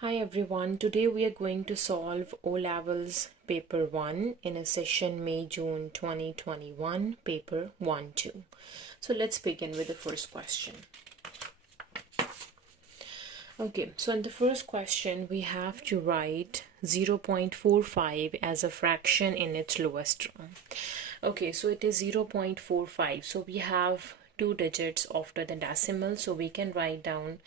Hi everyone, today we are going to solve O-Levels paper 1 in a session May-June 2021 paper 1-2. So let's begin with the first question. Okay, so in the first question we have to write 0.45 as a fraction in its lowest term. Okay, so it is 0.45, so we have two digits after the decimal, so we can write down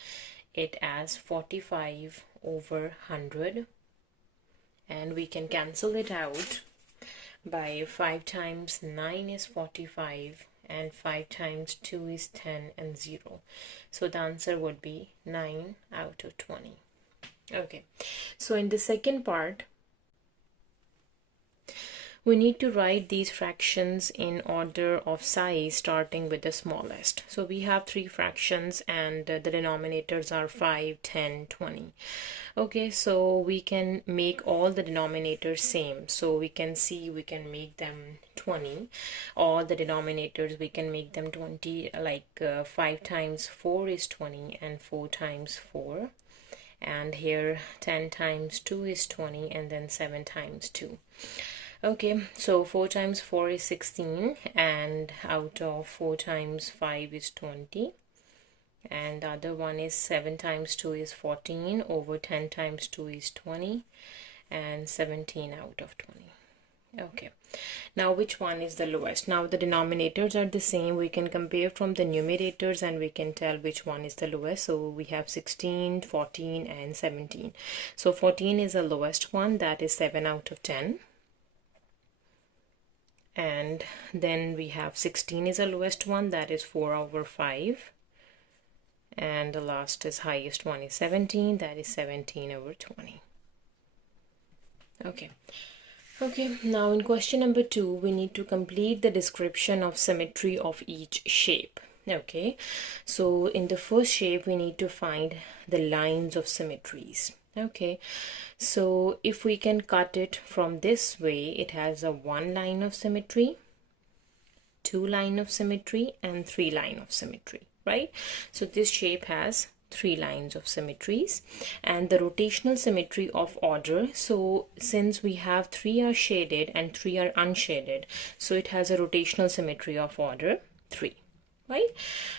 it as 45 over 100, and we can cancel it out by 5 times 9 is 45 and 5 times 2 is 10 and 0. So the answer would be 9 out of 20. Okay, so in the second part, we need to write these fractions in order of size starting with the smallest. So we have three fractions and the denominators are 5, 10, 20. Okay, so we can make all the denominators same. So we can see we can make them 20. All the denominators we can make them 20, like 5 times 4 is 20 and 4 times 4. And here 10 times 2 is 20 and then 7 times 2. Okay, so 4 times 4 is 16, and out of 4 times 5 is 20, and the other one is 7 times 2 is 14 over 10 times 2 is 20, and 17 out of 20. Okay, now which one is the lowest? Now the denominators are the same. We can compare from the numerators and we can tell which one is the lowest. So we have 16, 14 and 17. So 14 is the lowest one, that is 7 out of 10. And then we have 16 is the lowest one, that is 4 over 5. And the last is highest one is 17, that is 17 over 20. Okay, now in question number 2, we need to complete the description of symmetry of each shape. Okay, so in the first shape, we need to find the lines of symmetries. Okay, so if we can cut it from this way, it has a 1 line of symmetry, 2 line of symmetry, and 3 line of symmetry, right? So this shape has 3 lines of symmetries, and the rotational symmetry of order. So since we have 3 are shaded and 3 are unshaded, so it has a rotational symmetry of order 3. Right?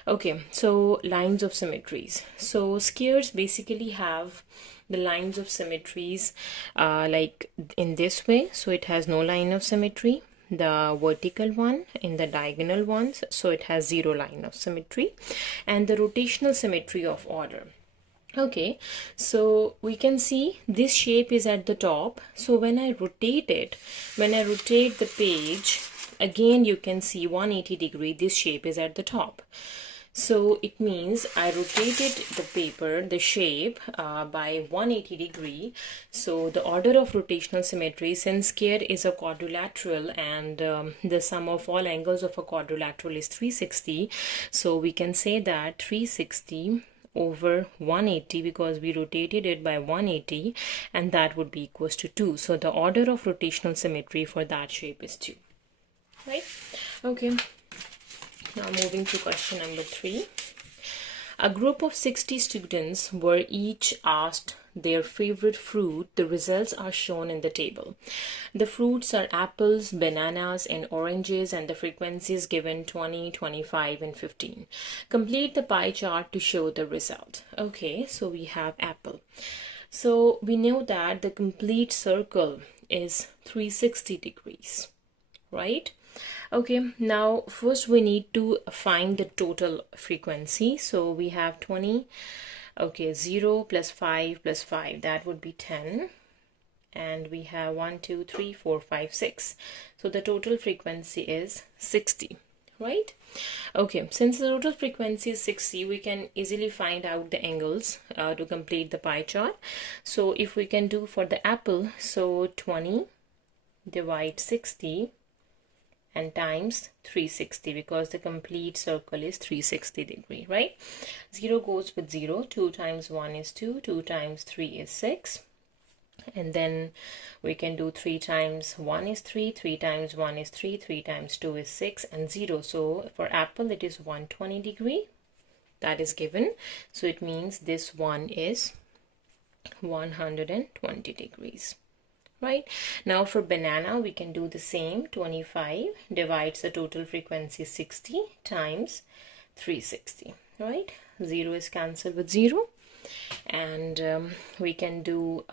Okay, so lines of symmetries. So squares basically have the lines of symmetries like in this way. So it has no line of symmetry. The vertical one in the diagonal ones, so it has 0 line of symmetry, and the rotational symmetry of order. Okay, so we can see this shape is at the top. So when I rotate it, when I rotate the page, again you can see 180 degree, this shape is at the top. So it means I rotated the paper, the shape by 180 degree. So the order of rotational symmetry, since square is a quadrilateral and the sum of all angles of a quadrilateral is 360. So we can say that 360 over 180, because we rotated it by 180, and that would be equals to 2. So the order of rotational symmetry for that shape is 2. Right? Okay. Now moving to question number 3. A group of 60 students were each asked their favorite fruit. The results are shown in the table. The fruits are apples, bananas, and oranges, and the frequencies given 20, 25, and 15. Complete the pie chart to show the result. Okay, so we have apple. So we know that the complete circle is 360 degrees, right? Okay, now first we need to find the total frequency. So we have 20. Okay, 0 plus 5 plus 5, that would be 10. And we have 1, 2, 3, 4, 5, 6. So the total frequency is 60, right? Okay, since the total frequency is 60, we can easily find out the angles to complete the pie chart. So if we can do for the apple, so 20 divide 60 and times 360, because the complete circle is 360 degree, right? 0 goes with 0. 2 times 1 is 2. 2 times 3 is 6. And then we can do 3 times 1 is 3. 3 times 1 is 3. 3 times 2 is 6 and 0. So for apple it is 120 degree. That is given. So it means this one is 120 degrees. Right, now for banana we can do the same. 25 divides the total frequency 60 times 360. Right, 0 is cancelled with 0, and we can do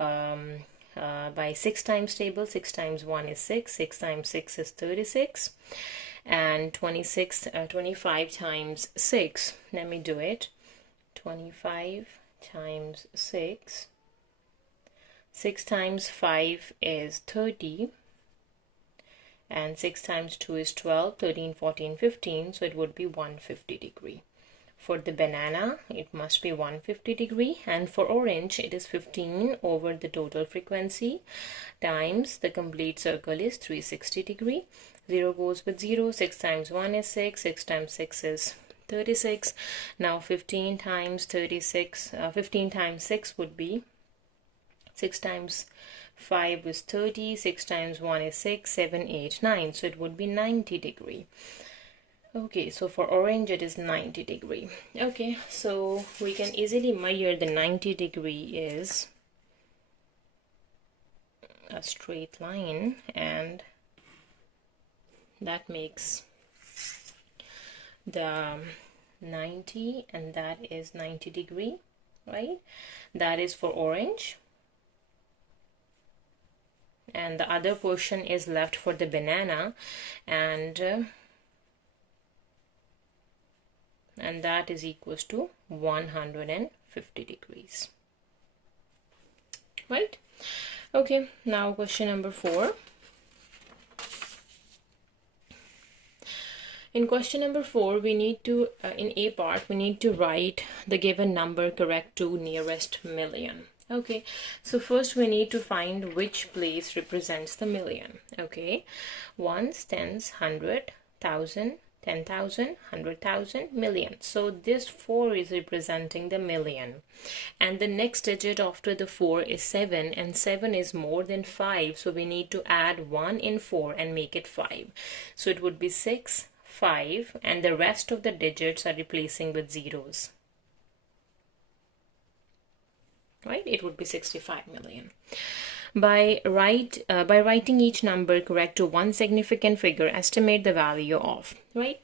by 6 times table. 6 times 1 is 6, 6 times 6 is 36, and 25 times 6, let me do it. 25 times 6, 6 times 5 is 30, and 6 times 2 is 12, 13, 14, 15, so it would be 150 degree. For the banana, it must be 150 degree, and for orange, it is 15 over the total frequency times the complete circle is 360 degree. 0 goes with 0, 6 times 1 is 6, 6 times 6 is 36. Now 15 times 36, 15 times 6 would be 6 times 5 is 30, 6 times 1 is 6, 7, 8, 9. So it would be 90 degree. Okay, so for orange it is 90 degree. Okay, so we can easily measure the 90 degree is a straight line, and that makes the 90, and that is 90 degree, right? That is for orange. And the other portion is left for the banana, and that is equals to 150 degrees, right? Okay, now question number 4. In question number 4, we need to, in A part, we need to write the given number correct to nearest million. Okay, so first we need to find which place represents the million. Okay, ones, tens, 100, 1,000, 10,000, 100,000, million. So this 4 is representing the million, and the next digit after the 4 is 7, and 7 is more than 5, so we need to add 1 in 4 and make it 5. So it would be 6, 5, and the rest of the digits are replacing with zeros. Right, it would be 65 million. By writing each number correct to one significant figure, estimate the value of. Right,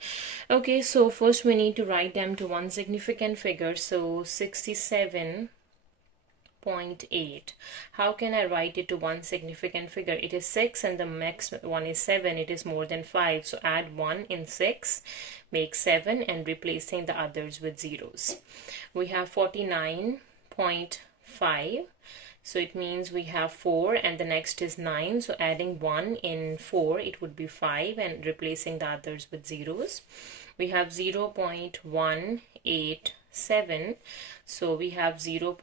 okay, so first we need to write them to one significant figure. So 67.8. How can I write it to one significant figure? It is 6 and the next one is 7. It is more than 5, so add 1 in 6, make 7, and replacing the others with zeros. We have 49.5, so it means we have 4 and the next is 9, so adding 1 in 4, it would be 5, and replacing the others with zeros. We have 0.187, so we have 0.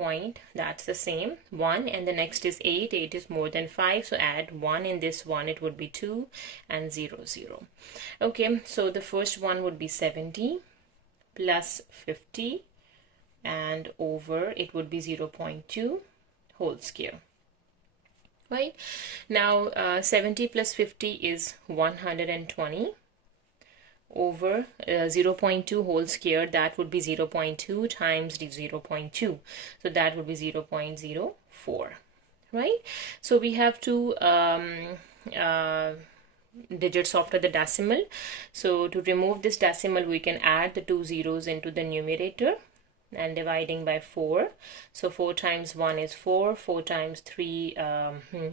That's the same 1, and the next is 8. 8 is more than 5, so add 1 in this one, it would be 2, and 0, 0. Okay, so the first one would be 70 plus 50, and over it would be 0.2 whole square. Right, now 70 plus 50 is 120 over 0.2 whole square, that would be 0.2 times 0.2, so that would be 0.04. right? So we have two digits after the decimal, so to remove this decimal we can add the 2 zeros into the numerator and dividing by 4. So 4 times 1 is 4, 4 times 3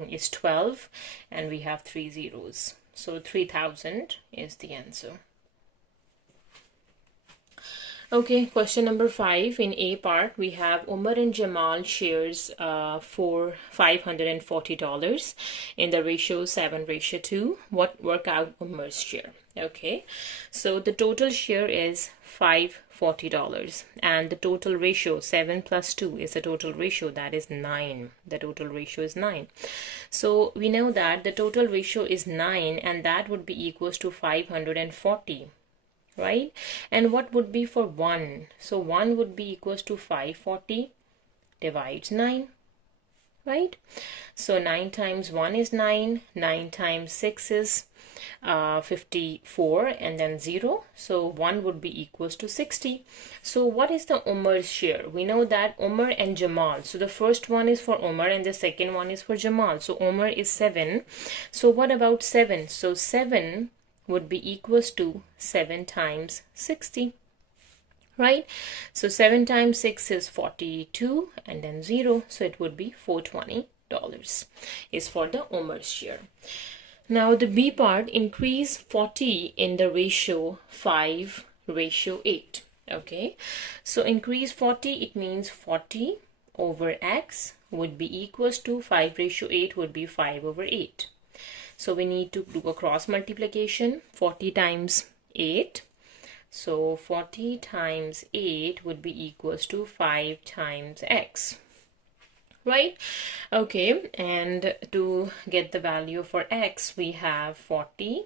is 12, and we have 3 zeros. So 3000 is the answer. Okay, question number 5. In A part, we have Umar and Jamal shares for $540 in the ratio 7:2. What work out Umar's share? Okay, so the total share is $540, and the total ratio 7 plus 2 is the total ratio, that is 9. The total ratio is 9. So we know that the total ratio is 9, and that would be equals to 540. Right, and what would be for 1? So 1 would be equals to 540 divides 9. right? So 9 times 1 is 9, 9 times 6 is 54, and then 0. So 1 would be equals to 60. So what is the Umar's share? We know that Umar and Jamal. So the first one is for Umar and the second one is for Jamal. So Umar is 7. So what about 7? So 7 would be equals to 7 times 60. Right? So 7 times 6 is 42, and then 0. So it would be $420 is for the Umar's share. Now the B part, increase 40 in the ratio 5:8. Okay, so increase 40, it means 40 over x would be equals to 5:8 would be 5/8. So we need to do a cross multiplication. 40 times 8. So 40 times 8 would be equals to 5 times x. Right? Okay, and to get the value for x, we have 40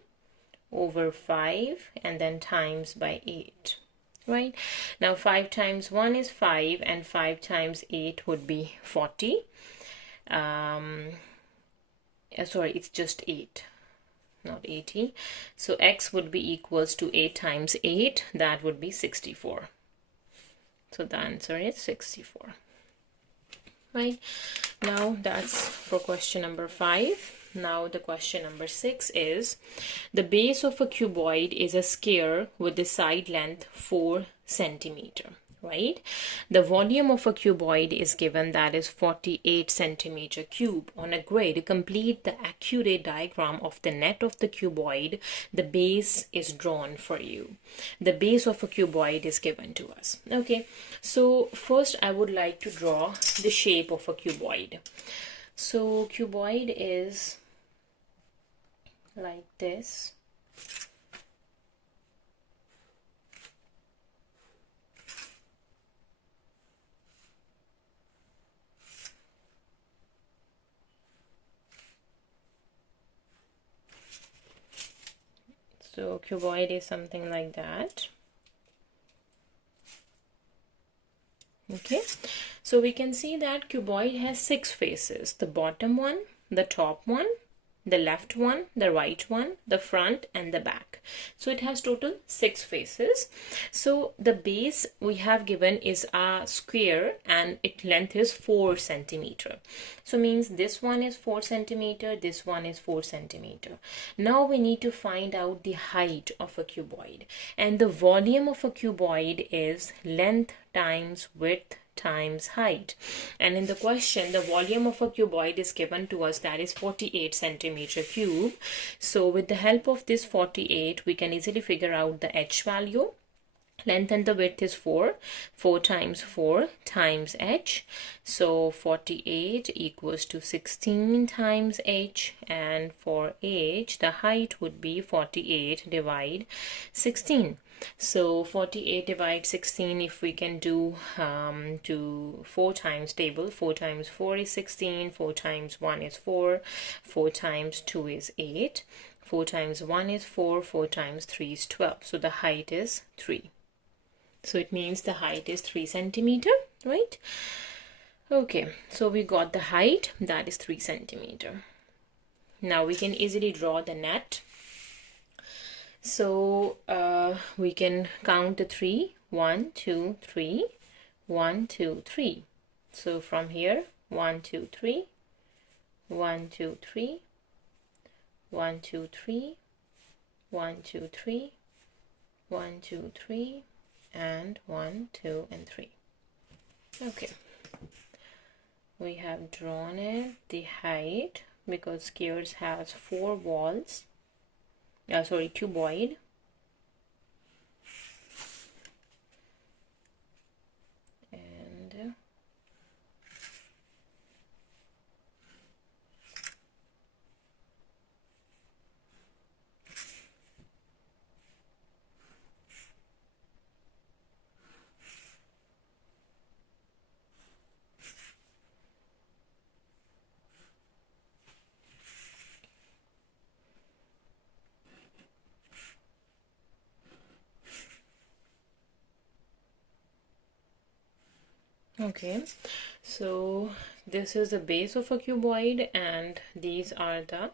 over 5 and then times by 8. Right? Now 5 times 1 is 5 and 5 times 8 would be 40. Sorry, it's just 8, not 80. So x would be equals to 8 times 8, that would be 64. So the answer is 64. Right? Now that's for question number 5. Now the question number 6 is, the base of a cuboid is a square with the side length 4 centimeter. Right? The volume of a cuboid is given, that is 48 centimeter cube. On a grid, complete the accurate diagram of the net of the cuboid. The base is drawn for you. The base of a cuboid is given to us. Okay, so first I would like to draw the shape of a cuboid. So cuboid is like this. So cuboid is something like that. Okay, so we can see that cuboid has 6 faces: the bottom one, the top one, the left one, the right one, the front, and the back. So it has total 6 faces. So the base we have given is a square and its length is 4 centimeter. So means this one is 4 centimeter, this one is 4 centimeter. Now we need to find out the height of a cuboid, and the volume of a cuboid is length times width times height. And in the question, the volume of a cuboid is given to us, that is 48 centimeter cube. So with the help of this 48, we can easily figure out the h value. Length and the width is 4. 4 times 4 times h. So 48 equals to 16 times h. And for h, the height would be 48 divide 16. So 48 divide 16, if we can do to 4 times table, 4 times 4 is 16, 4 times 1 is 4, 4 times 2 is 8, 4 times 1 is 4, 4 times 3 is 12. So the height is 3. So it means the height is 3 centimeter, right? Okay, so we got the height, that is 3 centimeter. Now we can easily draw the net. So we can count the 3. 1, 2, 3. 1, 2, 3. So from here, 1, 2, 3. 1, 2, 3. 1, 2, 3. 1, 2, 3. 1, 2, 3. And 1, 2, and 3. Okay, we have drawn it, the height, because squares has 4 walls. Cuboid. And Okay, so this is the base of a cuboid, and these are the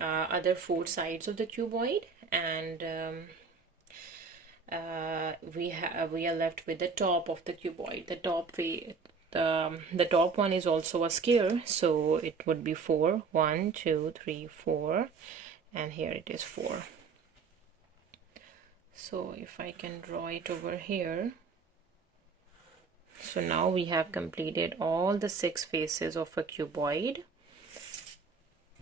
other four sides of the cuboid, and we are left with the top of the cuboid. The top one is also a square, so it would be 4. 1 2 3 4, and here it is 4. So if I can draw it over here, so now we have completed all the 6 faces of a cuboid.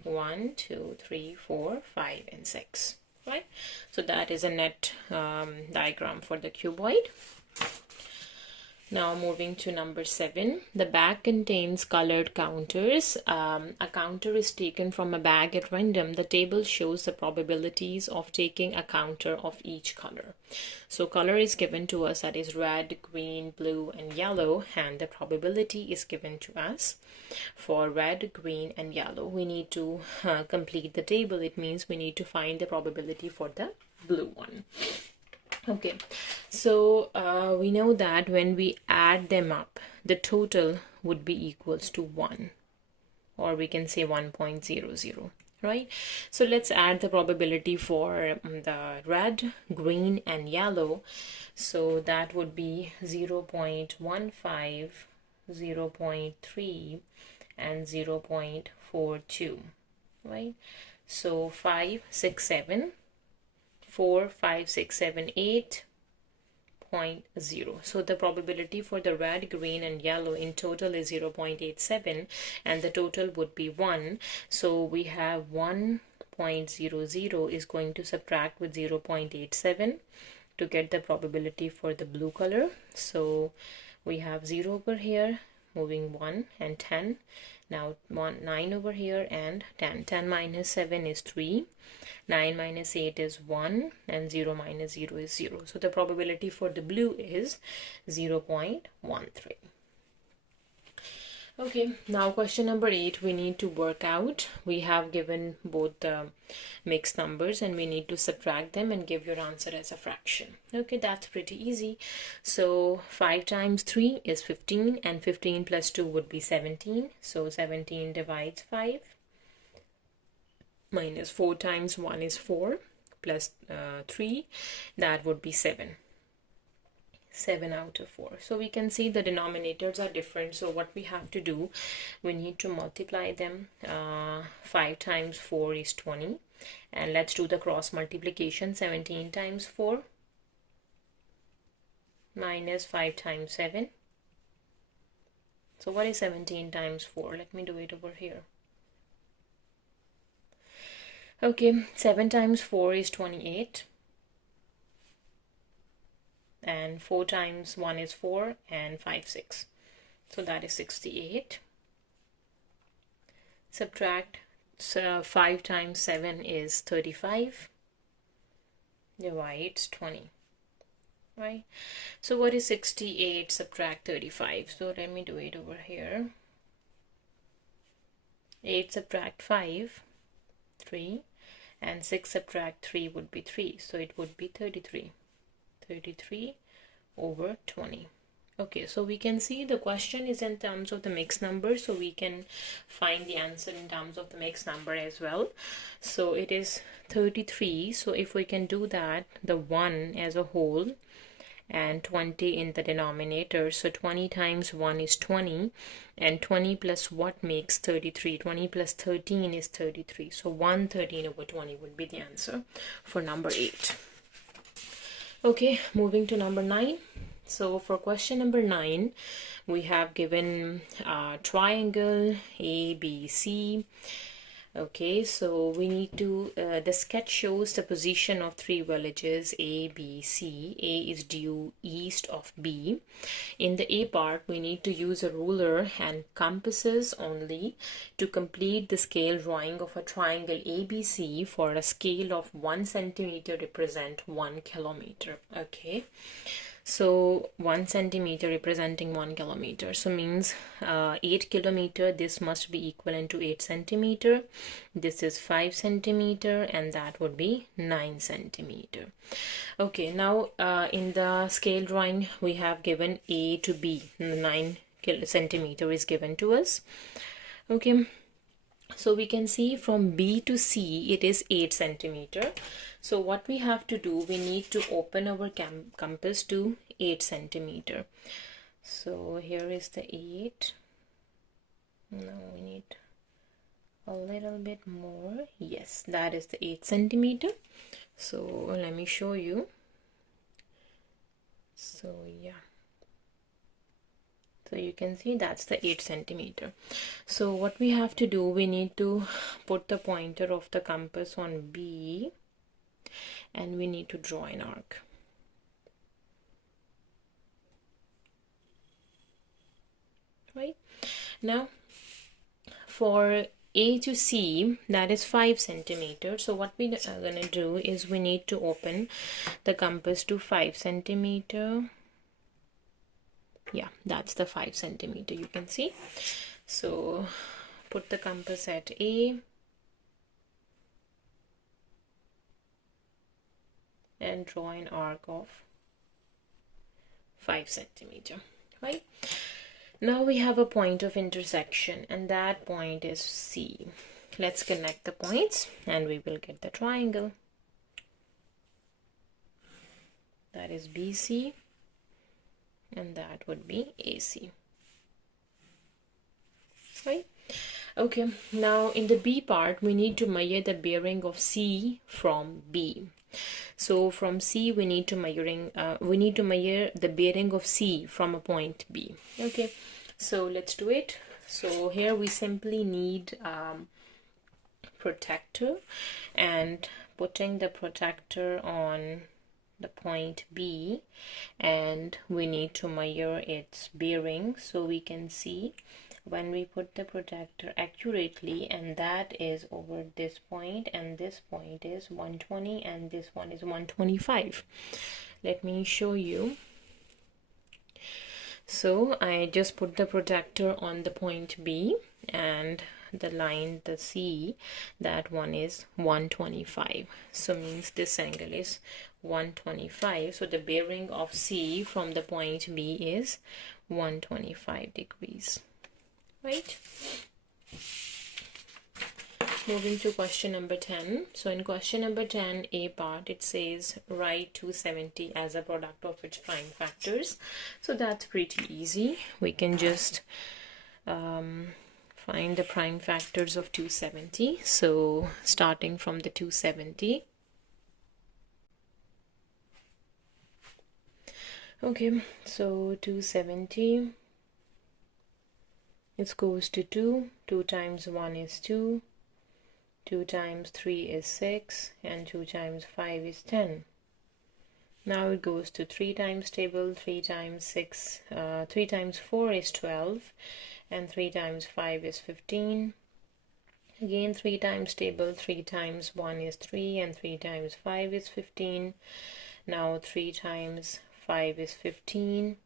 1 2 3 4 5 and 6, right? So that is a net diagram for the cuboid. Now moving to number 7, the bag contains colored counters. A counter is taken from a bag at random. The table shows the probabilities of taking a counter of each color. So color is given to us, that is red, green, blue, and yellow, and the probability is given to us for red, green, and yellow. We need to complete the table. It means we need to find the probability for the blue one. Okay, so we know that when we add them up, the total would be equals to 1, or we can say 1.00, right? So let's add the probability for the red, green, and yellow. So that would be 0.15, 0.3, and 0.42, right? So 5, 6, 7. 4, 5, 6, 7, 8.0. So the probability for the red, green, and yellow in total is 0.87, and the total would be 1. So we have 1.00 is going to subtract with 0.87 to get the probability for the blue color. So we have 0 over here, moving 1 and 10. Now 9 over here and 10. 10 minus 7 is 3. 9 minus 8 is 1, and 0 minus 0 is 0. So the probability for the blue is 0.13. Okay, now question number 8, we need to work out. We have given both the mixed numbers, and we need to subtract them and give your answer as a fraction. Okay, that's pretty easy. So 5 times 3 is 15, and 15 plus 2 would be 17. So 17 divides 5. Minus 4 times 1 is 4, plus 3, that would be 7. 7 out of 4. So we can see the denominators are different. So what we have to do, we need to multiply them. 5 times 4 is 20. And let's do the cross multiplication. 17 times 4 minus 5 times 7. So what is 17 times 4? Let me do it over here. Okay, 7 times 4 is 28. And 4 times 1 is 4, and 5, 6. So that is 68. Subtract 5 times 7 is 35. Divides 20. Right? So what is 68 subtract 35? So let me do it over here. 8 subtract 5, 3. And 6 subtract 3 would be 3. So it would be 33. 33 over 20. Okay, so we can see the question is in terms of the mixed number, so we can find the answer in terms of the mixed number as well. So it is 33. So if we can do that, the 1 as a whole and 20 in the denominator, so 20 times 1 is 20, and 20 plus what makes 33? 20 plus 13 is 33. So 113 over 20 would be the answer for number 8. Okay, moving to number 9. So for question number 9, we have given a triangle ABC. Okay, so we need to, the sketch shows the position of 3 villages A, B, C. A is due east of B. In the A part, we need to use a ruler and compasses only to complete the scale drawing of a triangle ABC for a scale of 1 centimeter represent 1 kilometer. Okay. So 1 centimeter representing 1 kilometer. So means 8 kilometer, this must be equivalent to 8 centimeter. This is 5 centimeter, and that would be 9 centimeter. Okay, now in the scale drawing, we have given A to B, 9 centimeter is given to us. Okay, so we can see from B to C it is 8 centimeter. So what we have to do, we need to open our compass to 8 centimeter. So here is the 8. Now we need a little bit more. Yes, that is the 8 centimeter. So let me show you. So yeah, so you can see that's the 8 centimeter. So what we have to do, we need to put the pointer of the compass on B and we need to draw an arc. Right now for A to C, that is 5 centimeter. So what we are gonna do is we need to open the compass to 5 centimeter. Yeah, that's the 5 centimeter, you can see. So put the compass at A and draw an arc of 5 centimeter. Right now we have a point of intersection and that point is C. Let's connect the points and we will get the triangle. That is BC and that would be AC. Right? Okay, now in the B part we need to measure the bearing of C from B. So from C we need to measure the bearing of C from a point B. Okay, so let's do it. So here we simply need protector and putting the protector on the point B, and we need to measure its bearing so we can see when we put the protector accurately, and that is over this point, and this point is 120 and this one is 125. Let me show you. So I just put the protector on the point B and the line, the C, that one is 125. So means this angle is 125. So the bearing of C from the point B is 125 degrees. Right? Moving to question number 10. So in question number 10, A part, it says write 270 as a product of its prime factors. So that's pretty easy. We can just find the prime factors of 270. So starting from the 270. Okay, so 270, it goes to 2. 2 times 1 is 2. 2 times 3 is 6, and 2 times 5 is 10. Now it goes to 3 times table, 3 times 6, 3 times 4 is 12, and 3 times 5 is 15. Again 3 times table, 3 times 1 is 3, and 3 times 5 is 15. Now 3 times 5 is 15.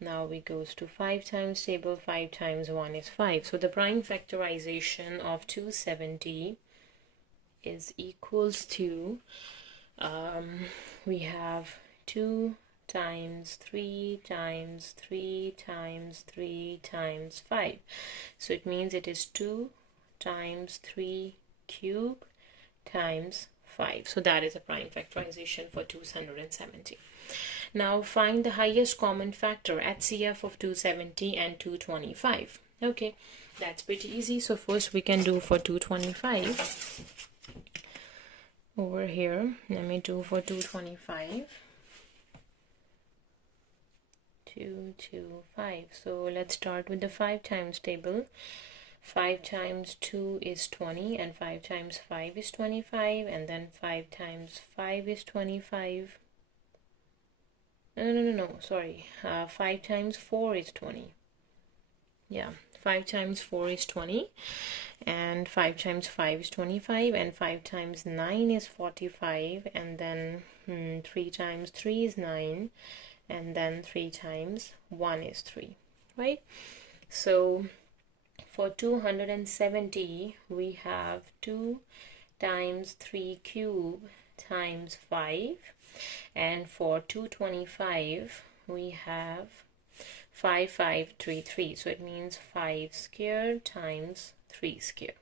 Now we goes to 5 times table, 5 times 1 is 5. So the prime factorization of 270 is equals to, we have 2 times 3 times 3 times 3 times 5. So it means it is 2 times 3 cube times 5. So that is a prime factorization for 270. Now find the highest common factor, HCF of 270 and 225. Okay, that's pretty easy. So first we can do for 225. Over here, let me do for 225. 225. So let's start with the 5 times table. 5 times 2 is 20, and 5 times 5 is 25, and then 5 times 5 is 25. No, sorry. 5 times 4 is 20. Yeah, 5 times 4 is 20, and 5 times 5 is 25, and 5 times 9 is 45, and then 3 times 3 is 9, and then 3 times 1 is 3, right? So for 270, we have 2 times 3 cube times 5. And for 225, we have 5533. So it means 5 square times 3 square.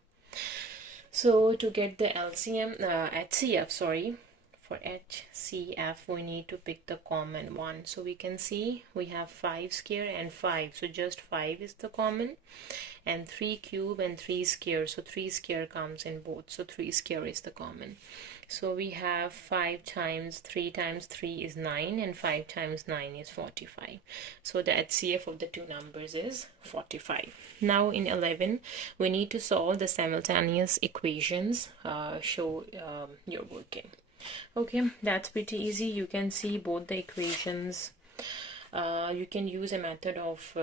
So to get the LCM, HCF, sorry, for HCF, we need to pick the common one. So we can see we have 5 square and 5. So just 5 is the common, and 3 cube and 3 square. So 3 square comes in both. So 3 square is the common. So we have 5 times 3 is 9, and 5 times 9 is 45. So the HCF of the two numbers is 45. Now in 11, we need to solve the simultaneous equations. Show you're working. Okay, that's pretty easy. You can see both the equations. You can use a method of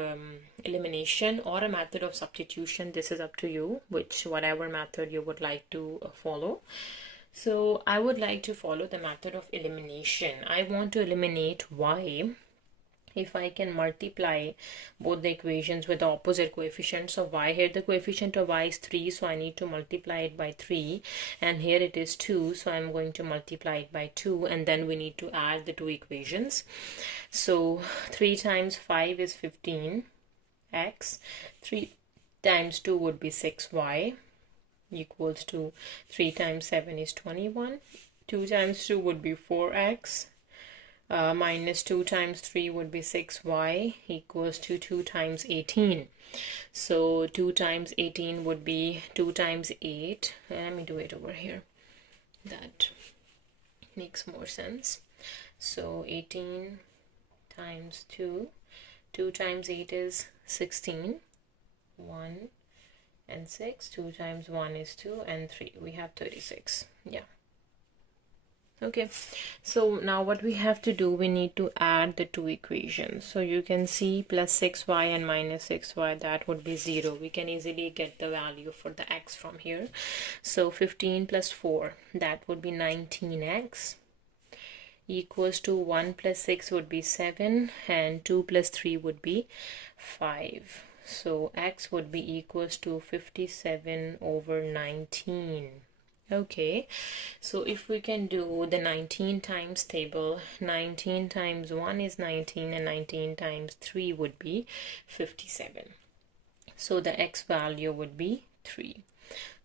elimination or a method of substitution. This is up to you, whatever method you would like to follow. So I would like to follow the method of elimination. I want to eliminate y if I can multiply both the equations with the opposite coefficients of y. Here the coefficient of y is 3, so I need to multiply it by 3, and here it is 2, so I'm going to multiply it by 2, and then we need to add the two equations. So 3 times 5 is 15x, 3 times 2 would be 6y, equals to 3 times 7 is 21. 2 times 2 would be 4x. Minus 2 times 3 would be 6y, equals to 2 times 18. So 2 times 18 would be 2 times 8. Let me do it over here. That makes more sense. So 18 times 2. 2 times 8 is 16. 1 and 6. 2 times 1 is 2, and 3. We have 36. Yeah. Okay, so now what we have to do, we need to add the two equations. So you can see plus 6y and minus 6y, that would be 0. We can easily get the value for the x from here. So 15 plus 4, that would be 19x, equals to 1 plus 6 would be 7, and 2 plus 3 would be 5. So x would be equals to 57 over 19. Okay, so if we can do the 19 times table, 19 times 1 is 19, and 19 times 3 would be 57. So the x value would be 3.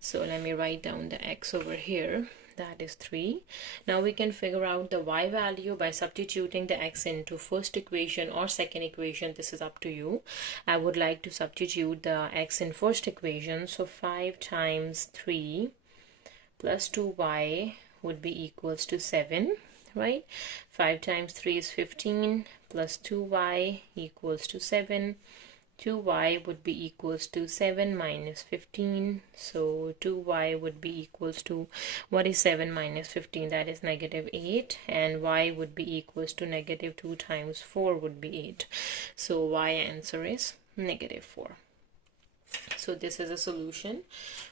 So let me write down the x over here. That is 3. Now we can figure out the y value by substituting the x into first equation or second equation. This is up to you. I would like to substitute the x in first equation. So 5 times 3 plus 2y would be equals to 7, right? 5 times 3 is 15, plus 2y equals to 7. 2y would be equals to 7 minus 15. So 2y would be equals to, what is 7 minus 15? That is negative 8. And y would be equals to negative 2 times 4 would be 8. So y answer is negative 4. So this is a solution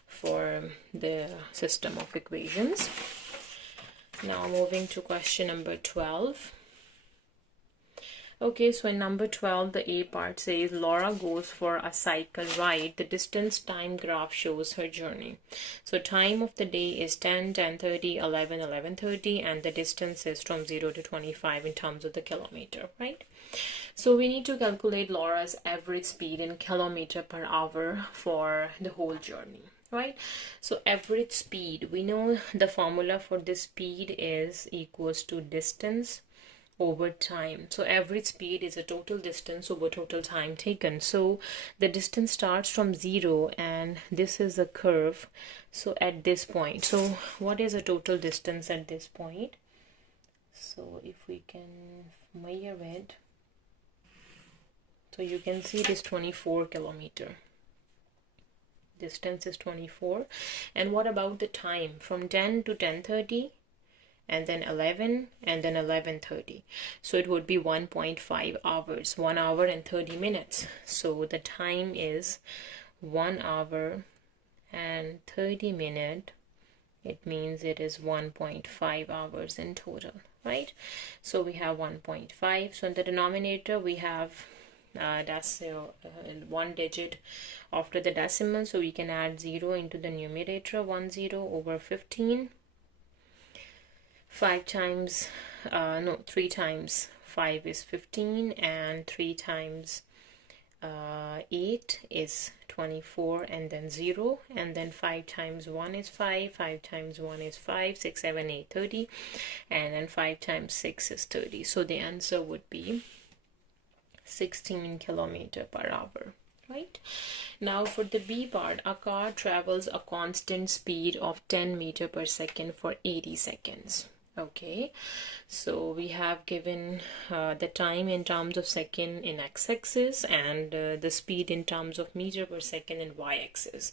for the system of equations. Now moving to question number 12. Okay, so in number 12, the A part says Laura goes for a cycle ride. The distance time graph shows her journey. So time of the day is 10, 10:30, 11, 11:30, and the distance is from 0 to 25 in terms of the kilometer, right? So we need to calculate Laura's average speed in kilometer per hour for the whole journey, right? So average speed, we know the formula for this speed is equals to distance over time. So average speed is a total distance over total time taken. So the distance starts from 0, and this is the curve. So at this point, so what is a total distance at this point? So if we can measure it, so you can see it is 24 kilometer. Distance is 24. And what about the time? From 10 to 10:30, and then 11, and then 11:30. So it would be 1.5 hours, 1 hour and 30 minutes. So the time is 1 hour and 30 minutes. It means it is 1.5 hours in total, right? So we have 1.5. So in the denominator, we have one digit after the decimal. So we can add 0 into the numerator, 10 over 15. 3 times 5 is 15, and 3 times 8 is 24 and then 0, and then 5 times 1 is 5, 5 times 1 is 5, 6, 7, 8, 30, and then 5 times 6 is 30. So the answer would be 16 kilometer per hour. Right? Now for the B part, a car travels a constant speed of 10 meter per second for 80 seconds. Okay, so we have given the time in terms of second in x-axis and the speed in terms of meter per second in y-axis.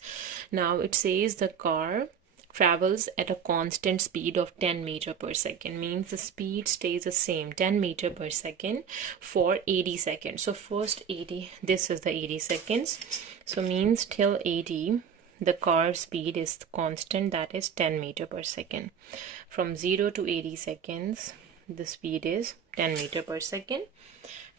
Now it says the car travels at a constant speed of 10 meter per second, means the speed stays the same 10 meter per second for 80 seconds. So first 80, this is the 80 seconds, so means till 80 the car speed is constant, that is 10 meter per second. From 0 to 80 seconds the speed is 10 meter per second.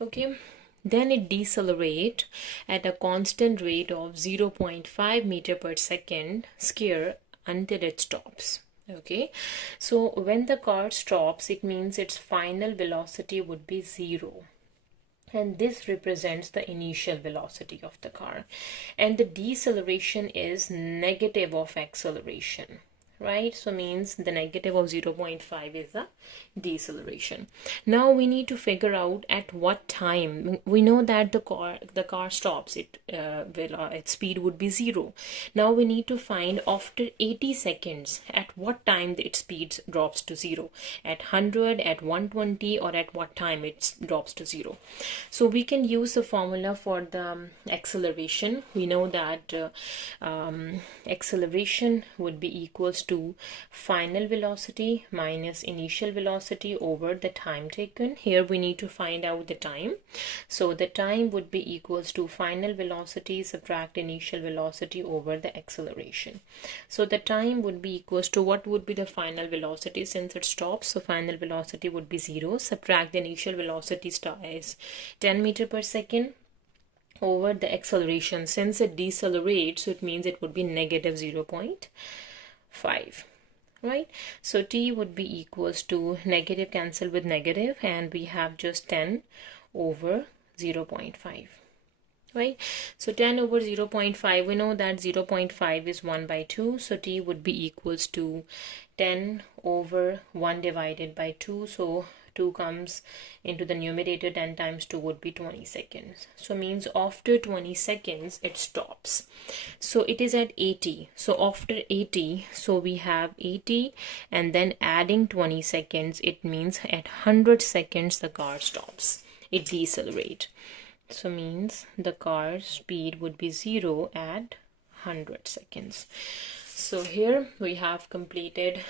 Okay, then it decelerate at a constant rate of 0.5 meter per second square until it stops. Okay, so when the car stops, it means its final velocity would be 0, and this represents the initial velocity of the car, and the deceleration is negative of acceleration, right? So means the negative of 0.5 is the deceleration. Now we need to figure out at what time. We know that the car stops, its speed would be 0. Now we need to find after 80 seconds at what time its speed drops to 0, at 100, at 120, or at what time it drops to 0. So we can use the formula for the acceleration. We know that acceleration would be equals to final velocity minus initial velocity over the time taken. Here we need to find out the time. So the time would be equals to final velocity subtract initial velocity over the acceleration. So the time would be equals to, what would be the final velocity since it stops? So final velocity would be 0, subtract the initial velocity is 10 meter per second over the acceleration. Since it decelerates, so it means it would be negative 0.5. Right, so t would be equals to, negative cancel with negative, and we have just 10 over 0.5. right? So 10 over 0.5, we know that 0.5 is 1 by 2, so t would be equals to 10 over 1 divided by 2, so 2 comes into the numerator, 10 times 2 would be 20 seconds. So means after 20 seconds it stops. So it is at 80. So after 80, so we have 80 and then adding 20 seconds, it means at 100 seconds the car stops. It decelerates. So means the car speed would be 0 at 100 seconds. So here we have completed,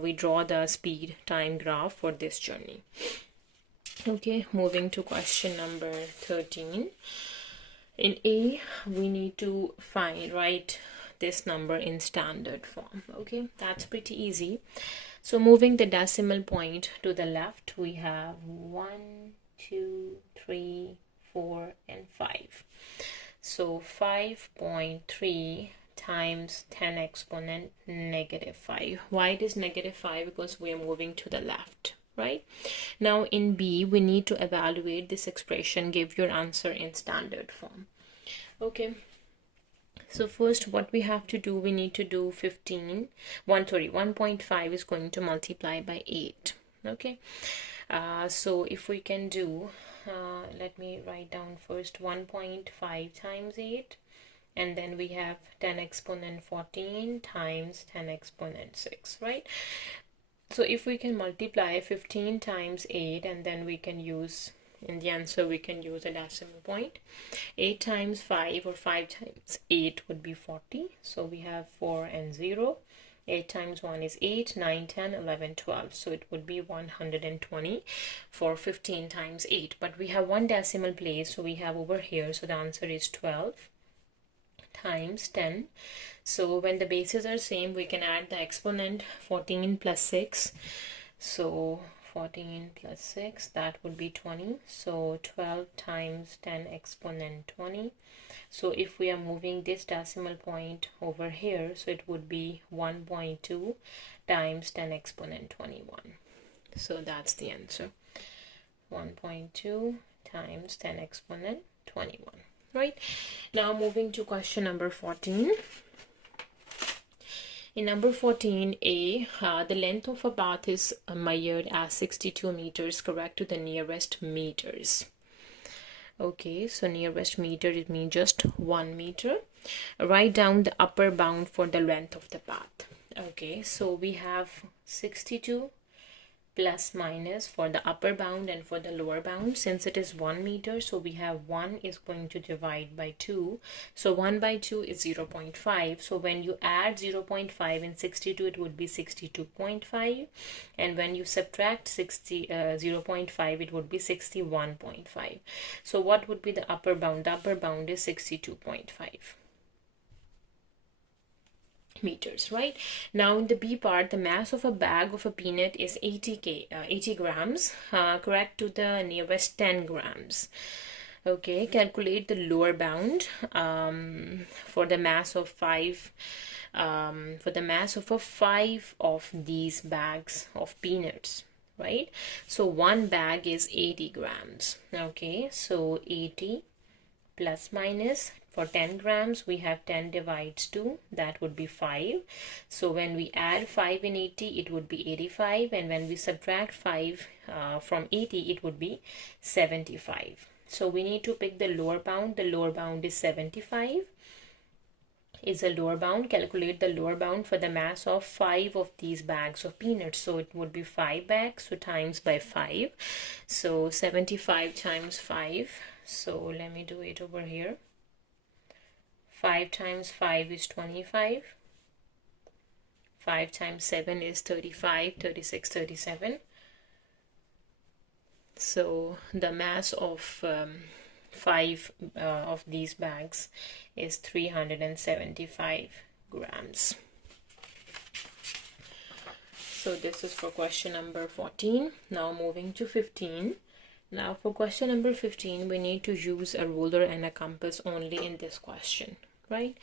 we draw the speed time graph for this journey. Okay, moving to question number 13. In A, we need to write this number in standard form. Okay, that's pretty easy. So moving the decimal point to the left, we have 1, 2, 3, 4, and 5. So 5.3 times 10 exponent negative 5. Why it is negative 5? Because we are moving to the left, right? Now in B, we need to evaluate this expression, give your answer in standard form. Okay, so first what we have to do, we need to do 1.5 is going to multiply by 8. Okay, so if we can do, let me write down first 1.5 times 8, and then we have 10 exponent 14 times 10 exponent 6, right? So if we can multiply 15 times 8, and then we can use, in the answer we can use a decimal point. 8 times 5 or 5 times 8 would be 40. So we have 4 and 0. 8 times 1 is 8, 9, 10, 11, 12. So it would be 120 for 15 times 8. But we have one decimal place, so we have over here. So the answer is 12 times 10. So when the bases are same, we can add the exponent 14 plus 6. So 14 plus 6, that would be 20. So 12 times 10 exponent 20. So if we are moving this decimal point over here, so it would be 1.2 times 10 exponent 21. So that's the answer. 1.2 times 10 exponent 21. right? Now moving to question number 14. In number 14a, the length of a bath is measured as 62 meters, correct to the nearest meters. Okay, so nearest meter, it means just 1 meter. Write down the upper bound for the length of the bath. Okay, so we have 62 plus minus for the upper bound and for the lower bound. Since it is 1 meter, so we have 1 is going to divide by 2. So 1 by 2 is 0.5. So when you add 0.5 in 62, it would be 62.5. And when you subtract 0.5, it would be 61.5. So what would be the upper bound? The upper bound is 62.5 meters, right? Now in the B part, the mass of a bag of a peanut is 80 grams, correct to the nearest 10 grams. Okay, calculate the lower bound for the mass of 5 of these bags of peanuts, right? So one bag is 80 grams. Okay, so 80 plus minus, for 10 grams we have 10 divides 2, that would be 5. So when we add 5 in 80, it would be 85, and when we subtract 5 from 80, it would be 75. So we need to pick the lower bound. The lower bound is 75 is a lower bound. Calculate the lower bound for the mass of 5 of these bags of peanuts. So it would be 5 bags, so times by 5. So 75 times 5. So let me do it over here. 5 times 5 is 25. 5 times 7 is 35, 36, 37. So the mass of 5 of these bags is 375 grams. So this is for question number 14. Now moving to 15. Now for question number 15, we need to use a ruler and a compass only in this question, right?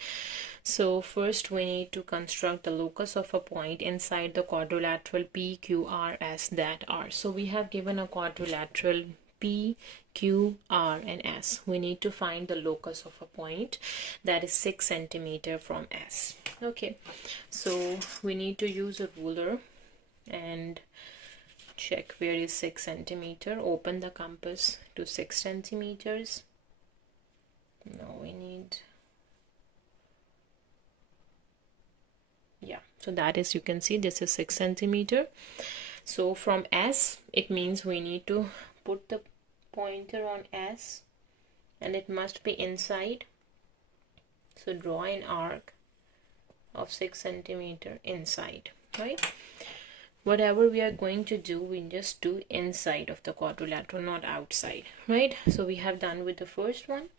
So first we need to construct the locus of a point inside the quadrilateral PQRS that R. So we have given a quadrilateral P, Q, R and S. We need to find the locus of a point that is 6 centimeter from S. Okay, so we need to use a ruler and check where is 6 centimeter. Open the compass to 6 centimeters. Now we need, yeah, so that is, you can see this is 6 centimeter. So from S, it means we need to put the pointer on S and it must be inside. So draw an arc of 6 centimeter inside, right? Whatever we are going to do, we just do inside of the quadrilateral, not outside, right? So we have done with the first one.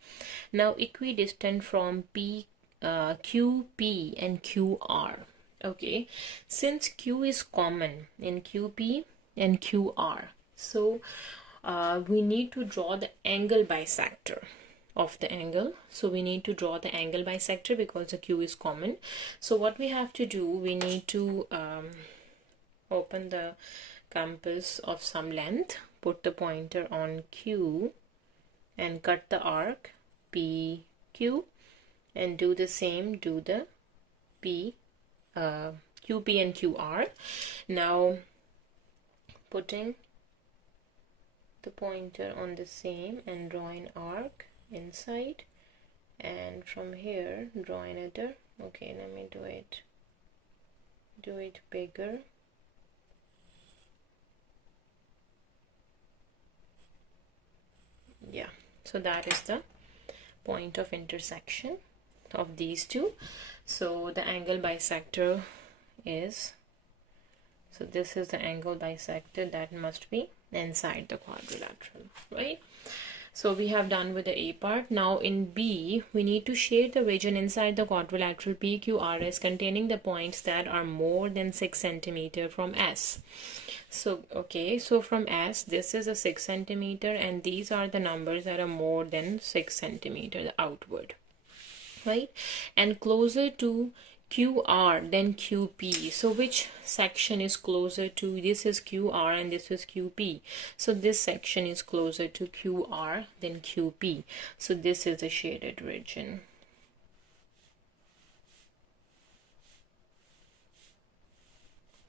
Now equidistant from QP and QR. Okay, since Q is common in QP and QR, so we need to draw the angle bisector of the angle. So we need to draw the angle bisector because the Q is common. So what we have to do, we need to open the compass of some length, put the pointer on Q and cut the arc PQ, and do the same, do the QP and QR. Now putting the pointer on the same and draw an arc inside, and from here draw another. Okay, let me do it bigger. Yeah, so that is the point of intersection of these two. So the angle bisector is, so this is the angle bisector that must be inside the quadrilateral, right? So we have done with the A part. Now in B, we need to shade the region inside the quadrilateral PQRS containing the points that are more than 6 centimeter from S. So okay, so from S, this is a 6 centimeter and these are the numbers that are more than 6 centimeter outward, right? And closer to QR, then QP. So which section is closer to, this is QR and this is QP. So this section is closer to QR than QP. So this is a shaded region.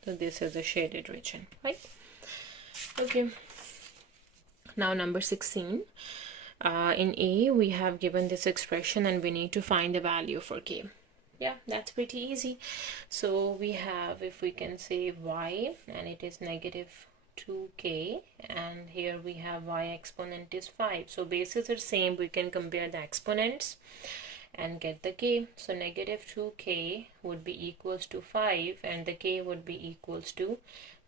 So this is a shaded region, right? Okay. Now number 16. In A, we have given this expression and we need to find the value for K. Yeah, that's pretty easy. So we have, if we can say y, and it is negative 2k, and here we have y exponent is 5. So bases are same, we can compare the exponents and get the k. So negative 2k would be equals to 5, and the k would be equals to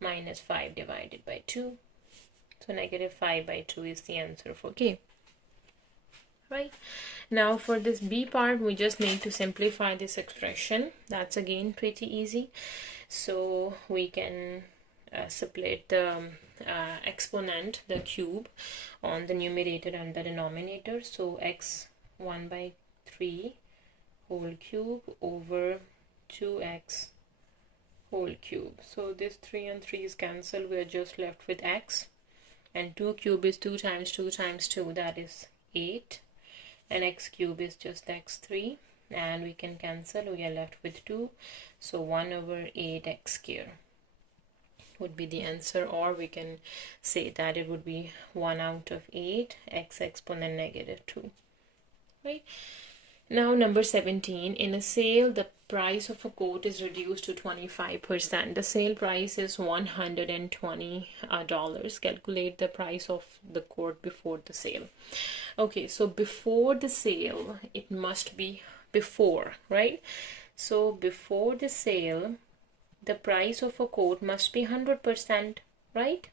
minus 5 divided by 2. So negative 5 by 2 is the answer for k. Right, now for this B part, we just need to simplify this expression. That's again pretty easy. So we can split the exponent, the cube, on the numerator and the denominator. So x 1 by 3 whole cube over 2x whole cube. So this 3 and 3 is cancelled. We are just left with x, and 2 cube is 2 times 2 times 2, that is 8. And x cube is just x3, and we can cancel, we are left with 2. So 1 over 8x square would be the answer, or we can say that it would be 1 out of 8 x exponent negative 2. Right, now number 17. In a sale, the price of a coat is reduced to 25%. The sale price is $120. Calculate the price of the coat before the sale. Okay, so before the sale, it must be before, right? So before the sale, the price of a coat must be 100%, right?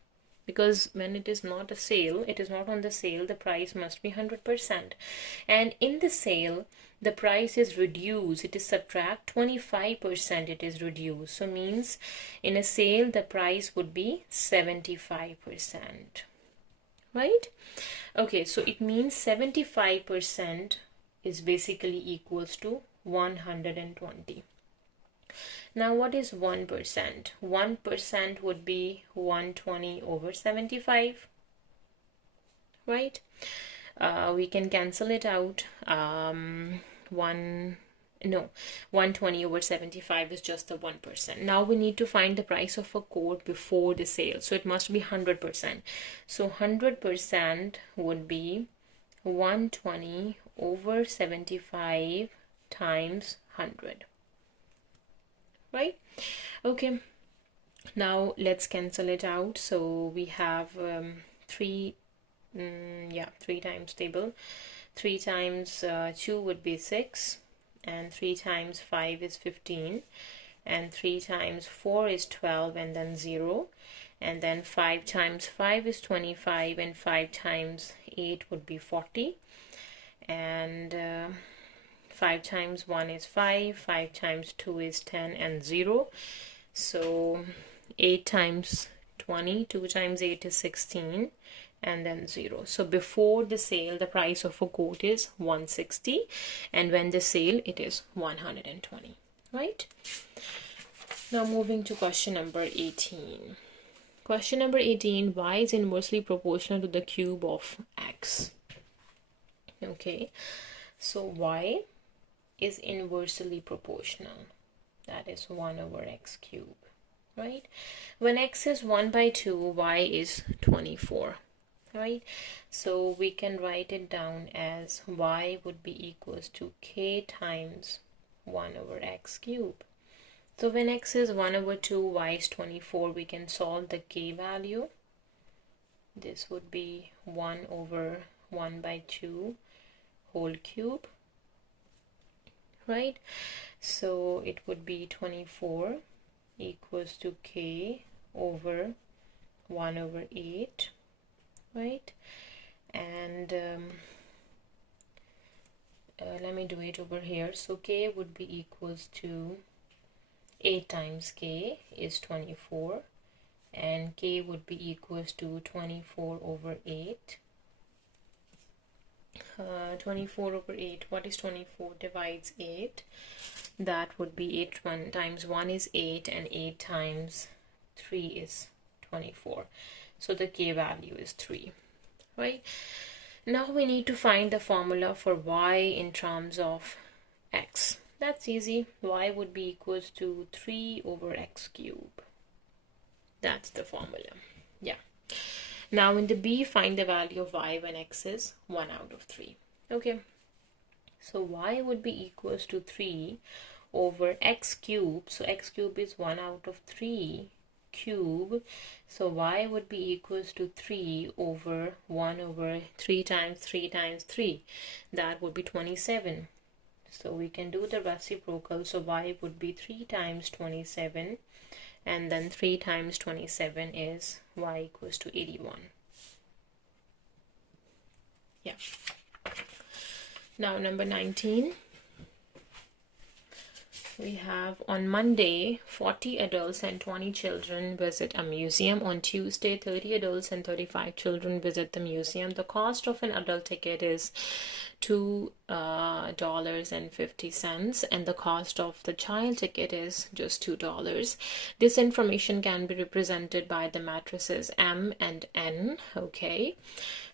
Because when it is not a sale, it is not on the sale, the price must be 100%. And in the sale, the price is reduced, it is subtract 25%, it is reduced. So means in a sale, the price would be 75%, right? Okay, so it means 75% is basically equals to 120. Now what is 1%? 1% would be 120 over 75, right? We can cancel it out. 120 over 75 is just the 1%. Now we need to find the price of a coat before the sale. So it must be 100%. So 100% would be 120 over 75 times 100. Right? Okay. Now let's cancel it out. So we have 3 times table. 3 times 2 would be 6, and 3 times 5 is 15, and 3 times 4 is 12, and then 0, and then 5 times 5 is 25, and 5 times 8 would be 40, and 5 times 1 is 5, 5 times 2 is 10, and 0. So 8 times 20, 2 times 8 is 16, and then 0. So before the sale, the price of a coat is 160, and when the sale, it is 120, right? Now moving to question number 18. Question number 18, y is inversely proportional to the cube of x. Okay, so y is inversely proportional, that is 1 over x cube, right? When x is 1 by 2, y is 24, right? So we can write it down as y would be equals to k times 1 over x cube. So when x is 1 over 2, y is 24, we can solve the k value. This would be 1 over 1 by 2 whole cube, right? So it would be 24 equals to k over 1 over 8, right? And let me do it over here. So k would be equals to 8 times k is 24, and k would be equals to 24 over 8. 24 over 8, what is 24 divides 8? that would be 8 times 1 is 8 and 8 times 3 is 24. So the K value is 3, right? Now we need to find the formula for y in terms of x. That's easy. Y would be equals to 3 over x cube. That's the formula. Yeah. Now in the B, find the value of y when x is 1 out of 3. Okay. So y would be equals to 3 over x cube. So x cube is 1 out of 3 cube. So y would be equals to 3 over 1 over 3 times 3 times 3. That would be 27. So we can do the reciprocal. So y would be 3 times 27. And then 3 times 27 is y equals to 81. Yeah. Now number 19. We have on Monday, 40 adults and 20 children visit a museum. On Tuesday, 30 adults and 35 children visit the museum. The cost of an adult ticket is $2.50 and the cost of the child ticket is just $2. This information can be represented by the matrices M and N. Okay,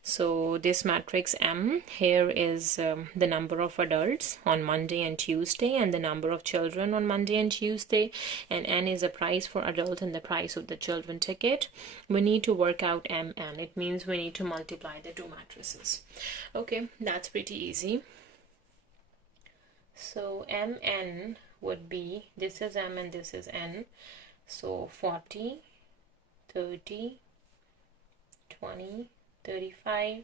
so this matrix M here is the number of adults on Monday and Tuesday and the number of children on Monday and Tuesday, and N is the price for adult and the price of the children ticket. We need to work out MN. It means we need to multiply the two matrices. Okay, that's pretty easy. So MN would be, this is M and this is N. So 40, 30, 20, 35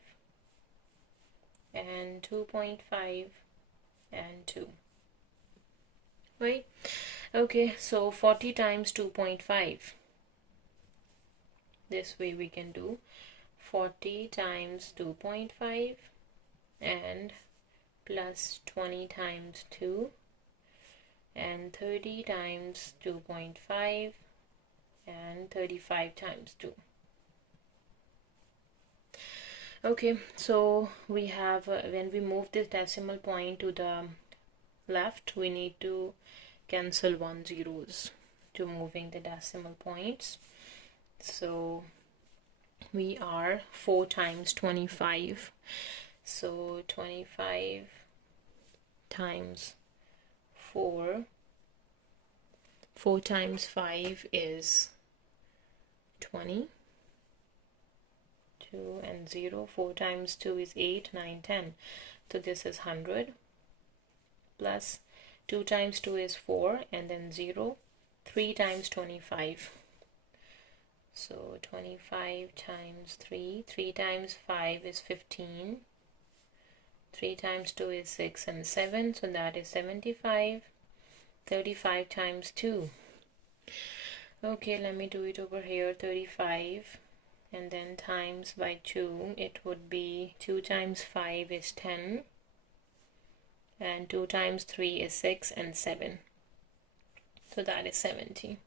and 2.5 and 2, right? Okay, so 40 times 2.5. This way we can do 40 times 2.5 and plus 20 times 2 and 30 times 2.5 and 35 times 2. Okay, so we have when we move this decimal point to the left, we need to cancel 1 zeros to moving the decimal points. So we are 4 times 25. So 25 times 4. 4 times 5 is 20. 2 and 0. 4 times 2 is 8, 9, 10. So this is 100 plus 2 times 2 is 4 and then 0. 3 times 25. So 25 times 3. 3 times 5 is 15. 3 times 2 is 6 and 7. So that is 75. 35 times 2. Okay, let me do it over here. 35. And then times by 2, it would be 2 times 5 is 10 and 2 times 3 is 6 and 7. So that is 70.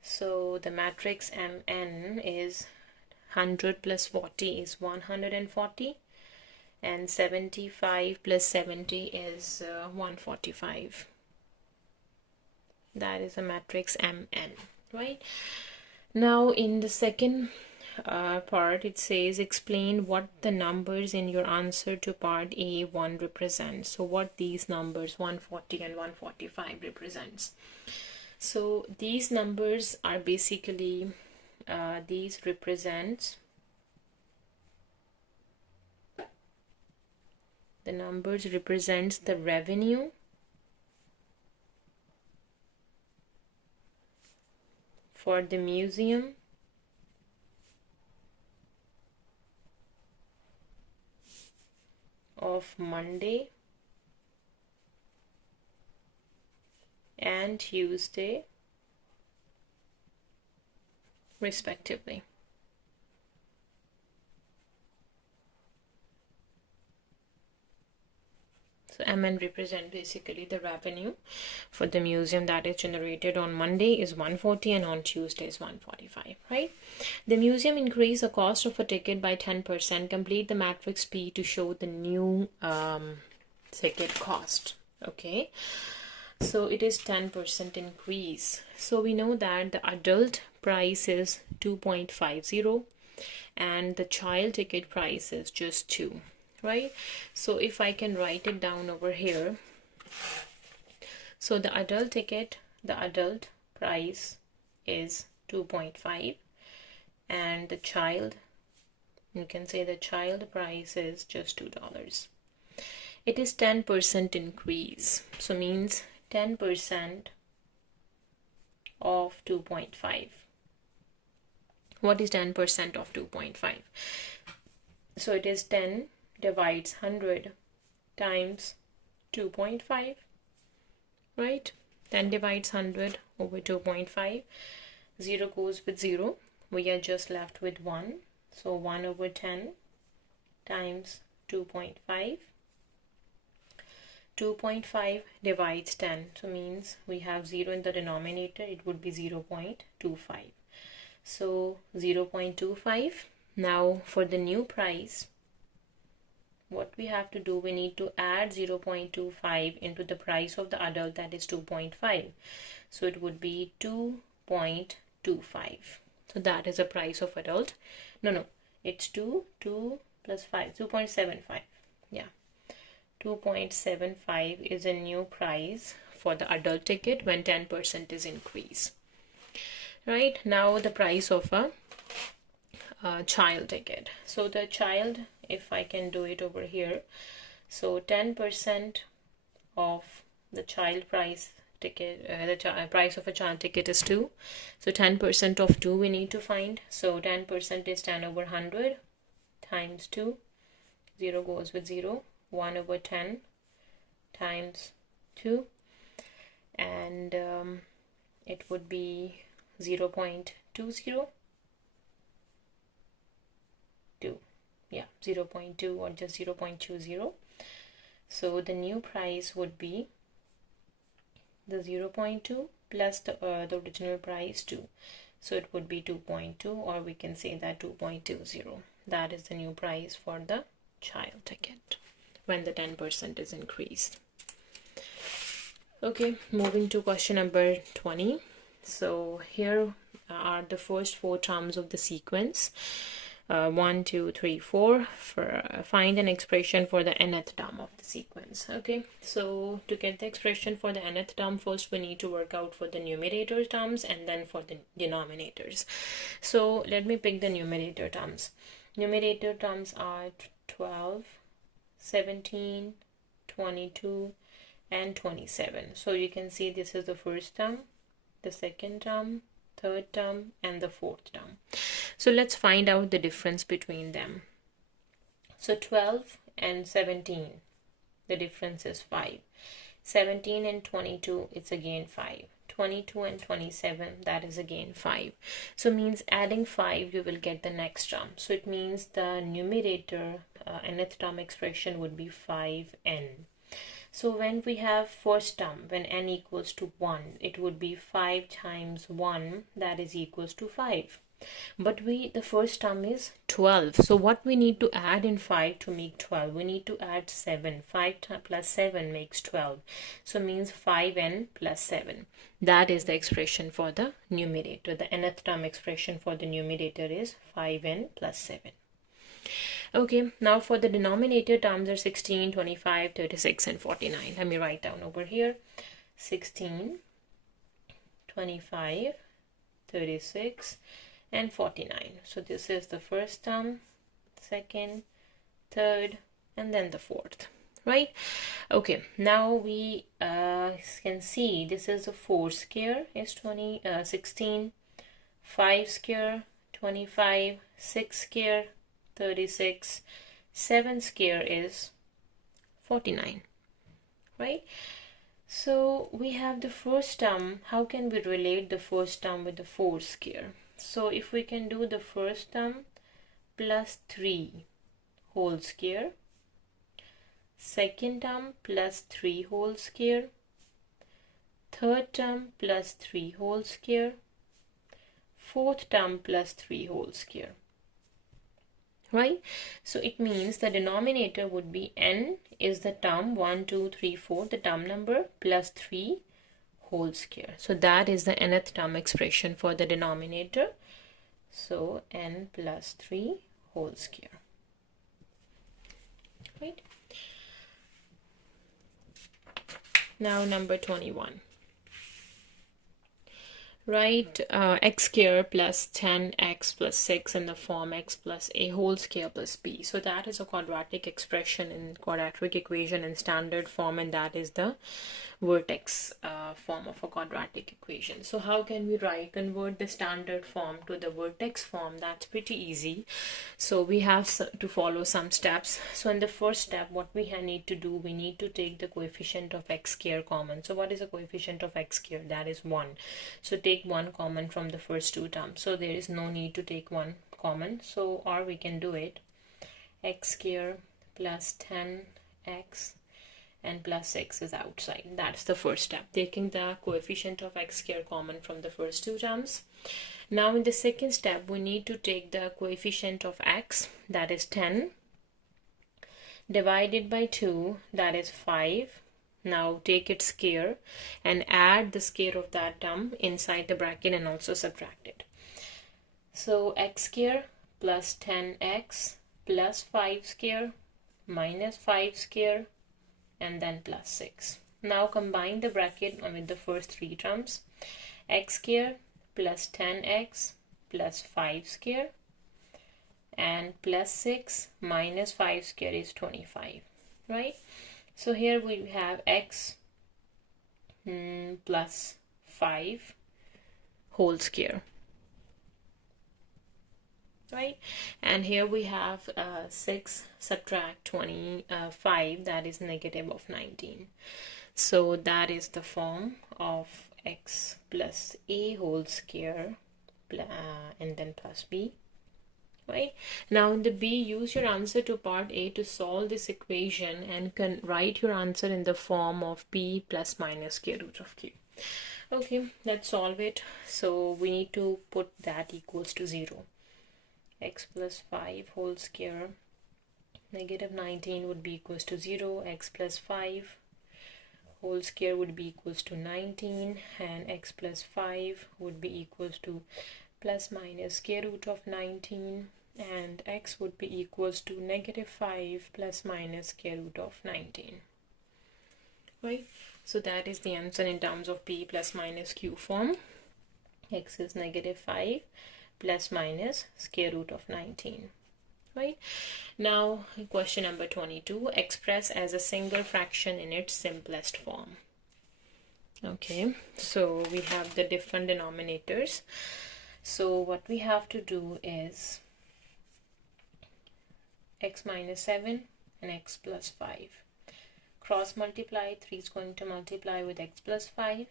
So the matrix MN is 100 plus 40 is 140 and 75 plus 70 is 145. That is a matrix MN, right? Now in the second part, it says explain what the numbers in your answer to part A1 represent. So what these numbers 140 and 145 represents. So these numbers are basically these represents the numbers represents the revenue for the museum of Monday and Tuesday respectively. So MN represent basically the revenue for the museum that is generated on Monday is 140 and on Tuesday is 145, right? The museum increased the cost of a ticket by 10%. Complete the matrix P to show the new ticket cost. Okay, So it is 10% increase. So we know that the adult price is 2.50 and the child ticket price is just 2, right? So if I can write it down over here, so the adult ticket, the adult price is 2.5 and the child, you can say the child price is just $2. It is 10% increase, so means 10% of 2.5. What is 10% of 2.5? So it is 10 divides 100 times 2.5, right? 10 divides 100 over 2.5. 0 goes with 0. We are just left with 1. So 1 over 10 times 2.5. 2.5 divides 10. So means we have 0 in the denominator. It would be 0.25. So 0.25. Now for the new price, what we have to do, we need to add 0.25 into the price of the adult, that is 2.5. So it would be 2.25. So that is the price of adult. No, it's 2 plus 5, 2.75. Yeah, 2.75 is a new price for the adult ticket when 10% is increased. Right, now the price of a child ticket. So the child, if I can do it over here, so 10% of the child price ticket, the price of a child ticket is 2. So 10% of 2 we need to find. So 10% is 10 over 100 times 2. 0 goes with 0. 1 over 10 times 2. And it would be 0.20. 2. Yeah, 0.2 or just 0.20. So the new price would be the 0.2 plus the original price 2. So it would be 2.2, or we can say that 2.20. That is the new price for the child ticket when the 10% is increased. Okay, moving to question number 20. So here are the first 4 terms of the sequence. 1, 2, 3, 4. Find an expression for the nth term of the sequence. Okay, so to get the expression for the nth term, first we need to work out for the numerator terms and then for the denominators. So let me pick the numerator terms. Numerator terms are 12, 17, 22, and 27. So you can see this is the first term, the second term, third term, and the fourth term. So let's find out the difference between them. So 12 and 17, the difference is 5. 17 and 22, it's again 5. 22 and 27, that is again 5. So means adding 5, you will get the next term. So it means the numerator nth term expression would be 5n. So when we have first term, when n equals to 1, it would be 5 times 1, that is equals to 5. But the first term is 12. So what we need to add in 5 to make 12? We need to add 7. 5 plus 7 makes 12. So means 5n plus 7. That is the expression for the numerator. The nth term expression for the numerator is 5n plus 7. Okay, now for the denominator terms are 16, 25, 36, and 49. Let me write down over here. 16, 25, 36, and 49. So this is the first term, second, third, and then the fourth, right? Okay, now we can see this is a 4 square is 16, 5 square 25, 6 square 36, 7 square is 49, right? So we have the first term. How can we relate the first term with the 4 square? So if we can do the first term plus 3 whole square, second term plus 3 whole square, third term plus 3 whole square, fourth term plus 3 whole square. Right? So it means the denominator would be n is the term 1, 2, 3, 4, the term number, plus 3 whole square. So that is the nth term expression for the denominator. So n plus 3 whole square. Right. Now number 21. Write x square plus 10x plus 6 in the form x plus a whole square plus b. So that is a quadratic expression in quadratic equation in standard form, and that is the vertex form of a quadratic equation. So how can we convert the standard form to the vertex form? That's pretty easy. So we have to follow some steps. So in the first step, what we need to do, we need to take the coefficient of x square common. So what is the coefficient of x square? That is 1. So take 1 common from the first two terms. So there is no need to take 1 common. So or we can do it x square plus 10x and plus 6 is outside. That's the first step, taking the coefficient of x square common from the first two terms. Now in the second step, we need to take the coefficient of x, that is 10, divided by 2, that is 5. Now take its square and add the square of that term inside the bracket and also subtract it. So x square plus 10x plus 5 square minus 5 square and then plus 6. Now combine the bracket with the first three terms. X square plus 10x plus 5 square and plus 6 minus 5 square is 25, right? So here we have x plus 5 whole square, right? And here we have 6 subtract 25, that is negative of 19. So that is the form of x plus a whole square and then plus b, right? Now in the b, use your answer to part a to solve this equation and can write your answer in the form of p plus minus square root of q. Okay, let's solve it. So we need to put that equals to 0. X plus 5 whole square, negative 19 would be equals to 0. X plus 5 whole square would be equals to 19, and x plus 5 would be equals to plus minus square root of 19, and x would be equals to negative 5 plus minus square root of 19, right? So that is the answer in terms of p plus minus q form. X is negative 5 plus minus square root of 19, right? Now question number 22, express as a single fraction in its simplest form. Okay, so we have the different denominators. So what we have to do is x minus 7 and x plus 5. Cross multiply, 3 is going to multiply with x plus 5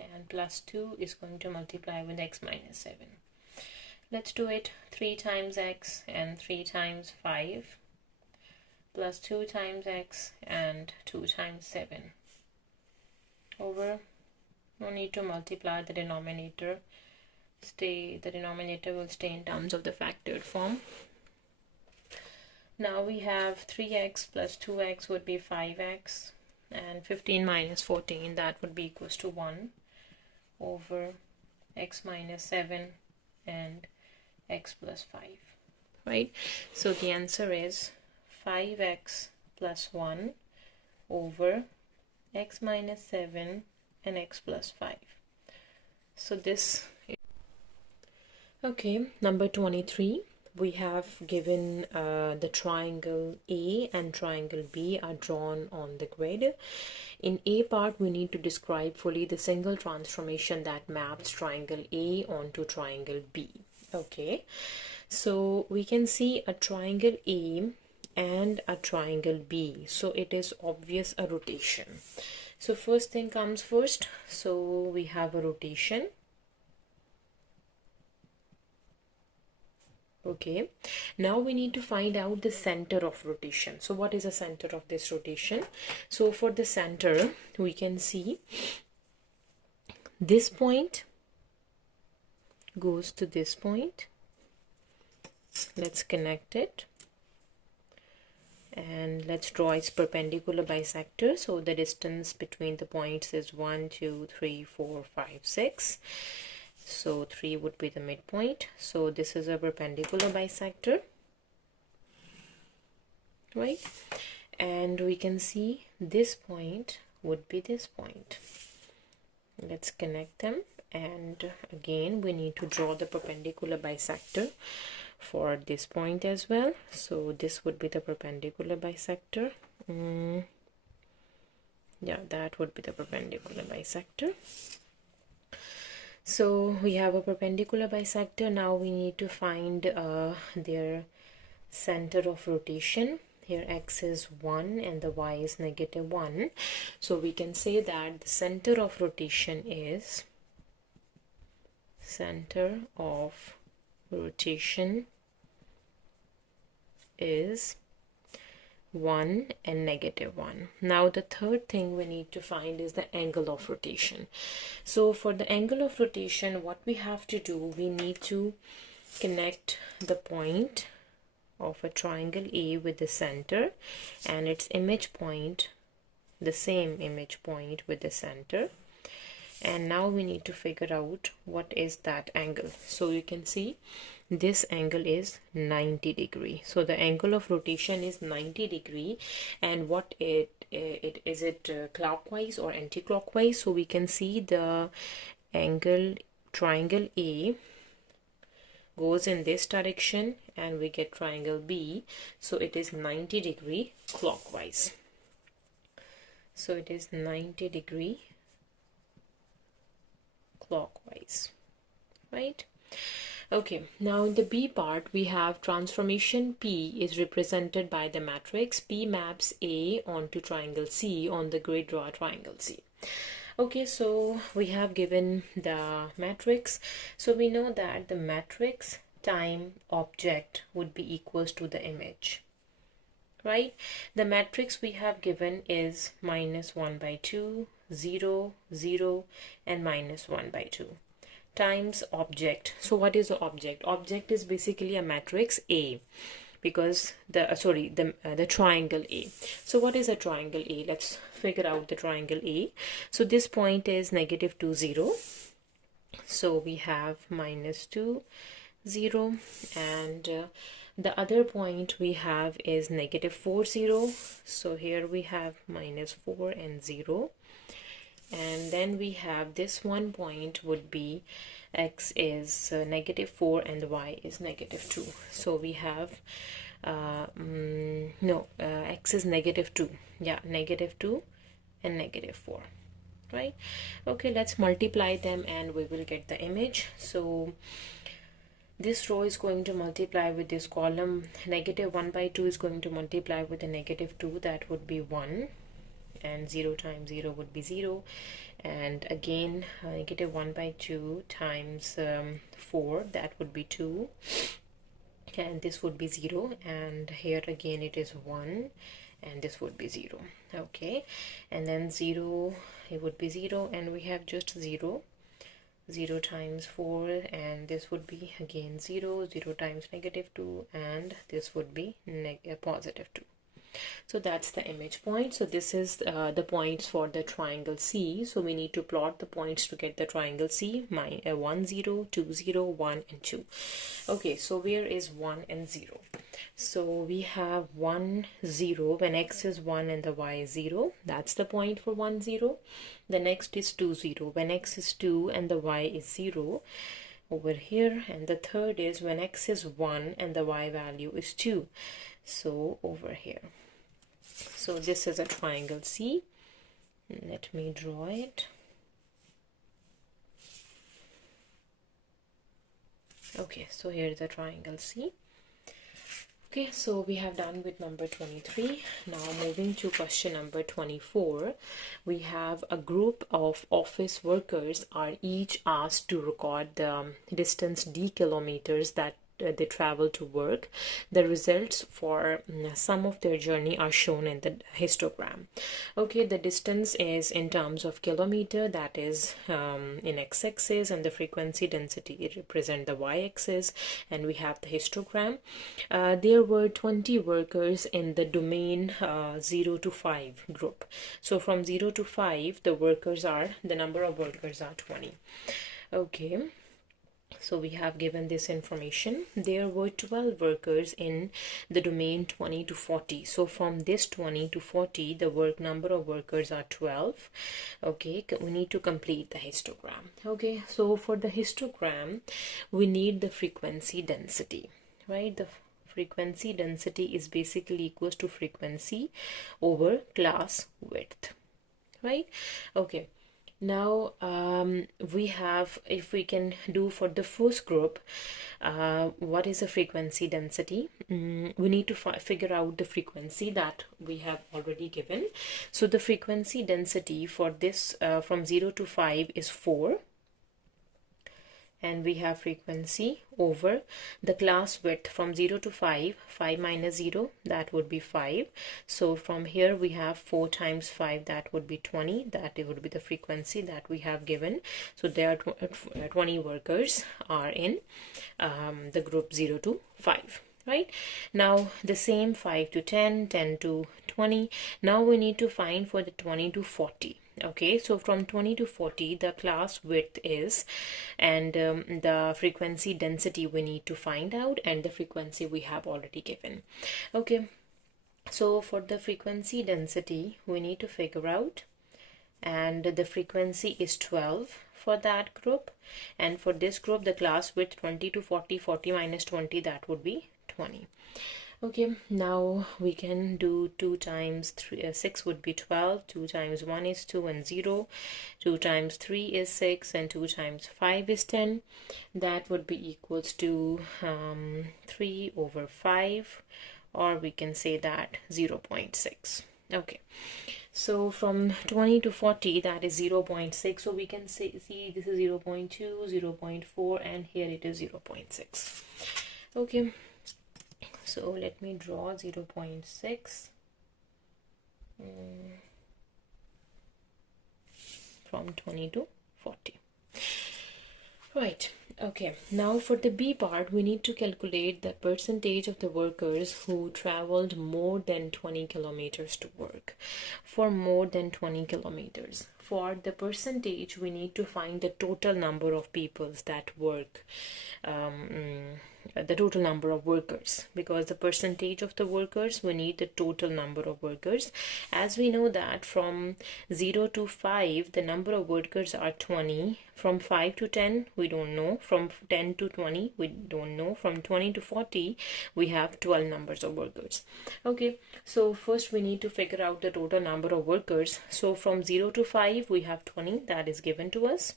and plus 2 is going to multiply with x minus 7. Let's do it. 3 times x and 3 times 5 plus 2 times x and 2 times 7 over, no need to multiply the denominator, the denominator will stay in terms of the factored form. Now we have 3x plus 2x would be 5x, and 15 minus 14, that would be equals to 1 over x minus 7 and x plus 5, right? So the answer is 5x plus 1 over x minus 7 and x plus 5. So this is okay. Number 23, we have given the triangle A and triangle B are drawn on the grid. In A part, we need to describe fully the single transformation that maps triangle A onto triangle B. Okay, so we can see a triangle A and a triangle B, so it is obvious a rotation. So first thing comes first, so we have a rotation. Okay, now we need to find out the center of rotation. So what is the center of this rotation? So for the center, we can see this point goes to this point. Let's connect it. and let's draw its perpendicular bisector. So the distance between the points is 1, 2, 3, 4, 5, 6. So 3 would be the midpoint. So this is a perpendicular bisector, right? And we can see this point would be this point. Let's connect them, and again we need to draw the perpendicular bisector for this point as well. So this would be the perpendicular bisector. Yeah, that would be the perpendicular bisector. So we have a perpendicular bisector. Now we need to find their center of rotation. Here x is 1 and the y is -1. So we can say that the center of rotation is 1 and -1. Now the third thing we need to find is the angle of rotation. So for the angle of rotation, what we have to do, we need to connect the point of a triangle A with the center and its image point, the same image point with the center. And now we need to figure out what is that angle. So you can see this angle is 90 degree. So the angle of rotation is 90 degree. And what is it clockwise or anti-clockwise? So we can see the angle triangle A goes in this direction and we get triangle B. So it is 90 degree clockwise. So it is 90 degree clockwise, right? Okay, now in the B part we have transformation P is represented by the matrix P maps A onto triangle C. On the grid, draw triangle C. Okay, so we have given the matrix. So we know that the matrix time object would be equals to the image, right? The matrix we have given is -1/2, 0, 0, and -1/2 times object. So what is the object? Object is basically a matrix A, because the triangle A. So what is a triangle A? Let's figure out the triangle A. So this point is -2, 0. So we have -2, 0, and the other point we have is -4, 0. So here we have -4 and 0. And then we have this one point would be x is -4 and y is -2. So we have x is -2. Yeah, -2 and -4, right? Okay, let's multiply them and we will get the image. So this row is going to multiply with this column. -1/2 is going to multiply with the -2. That would be 1. And 0 times 0 would be 0. And again, -1/2 times 4, that would be 2. And this would be 0. And here again it is 1. And this would be 0. Okay. And then 0, it would be 0. And we have just 0. 0 times 4, and this would be again 0. 0 times -2, and this would be +2. So that's the image point. So this is the points for the triangle C. So we need to plot the points to get the triangle C. 1, 0, 2, 0, 1, and 2. Okay, so where is 1 and 0? So we have 1, 0 when x is 1 and the y is 0. That's the point for 1, 0. The next is 2, 0 when x is 2 and the y is 0 over here. And the third is when x is 1 and the y value is 2. So over here. So this is a triangle C. Let me draw it. Okay, so here is a triangle C. Okay, so we have done with number 23. Now moving to question number 24. We have a group of office workers are each asked to record the distance d kilometers that they travel to work, the results for some of their journey are shown in the histogram. Okay, the distance is in terms of kilometer, that is in x-axis, and the frequency density, it represents the y-axis, and we have the histogram. There were 20 workers in the domain 0 to 5 group. So from 0 to 5, the number of workers are 20. Okay, so we have given this information. There were 12 workers in the domain 20 to 40. So from this 20 to 40, the number of workers are 12. Okay, we need to complete the histogram. Okay, so for the histogram, we need the frequency density, right? The frequency density is basically equals to frequency over class width, right? Okay, now we have, if we can do for the first group, what is the frequency density? We need to figure out the frequency that we have already given. So the frequency density for this from 0 to 5 is 4, and we have frequency over the class width from 0 to 5. 5 minus 0, that would be 5. So from here we have 4 times 5, that would be 20. That would be the frequency that we have given. So there are 20 workers are in the group 0 to 5. Right, now the same 5 to 10, 10 to 20. Now we need to find for the 20 to 40. Okay, so from 20 to 40, the class width is, and the frequency density we need to find out, and the frequency we have already given. Okay, so for the frequency density we need to figure out, and the frequency is 12 for that group, and for this group the class width 20 to 40, 40 minus 20, that would be 20. Okay, now we can do 2 times 3, 6 would be 12, 2 times 1 is 2 and 0, 2 times 3 is 6, and 2 times 5 is 10. That would be equals to 3 over 5, or we can say that 0.6. Okay, so from 20 to 40, that is 0.6. So we can see this is 0.2, 0.4, and here it is 0.6. Okay, so let me draw 0.6 from 20 to 40. Right, okay, now for the B part, we need to calculate the percentage of the workers who traveled more than 20 kilometers to work. For more than 20 kilometers, for the percentage, we need to find the total number of people that work, the total number of workers, because the percentage of the workers, we need the total number of workers. As we know that from 0 to 5, the number of workers are 20. From 5 to 10, we don't know. From 10 to 20, we don't know. From 20 to 40, we have 12 numbers of workers. Okay, so first we need to figure out the total number of workers. So from 0 to 5, we have 20, that is given to us,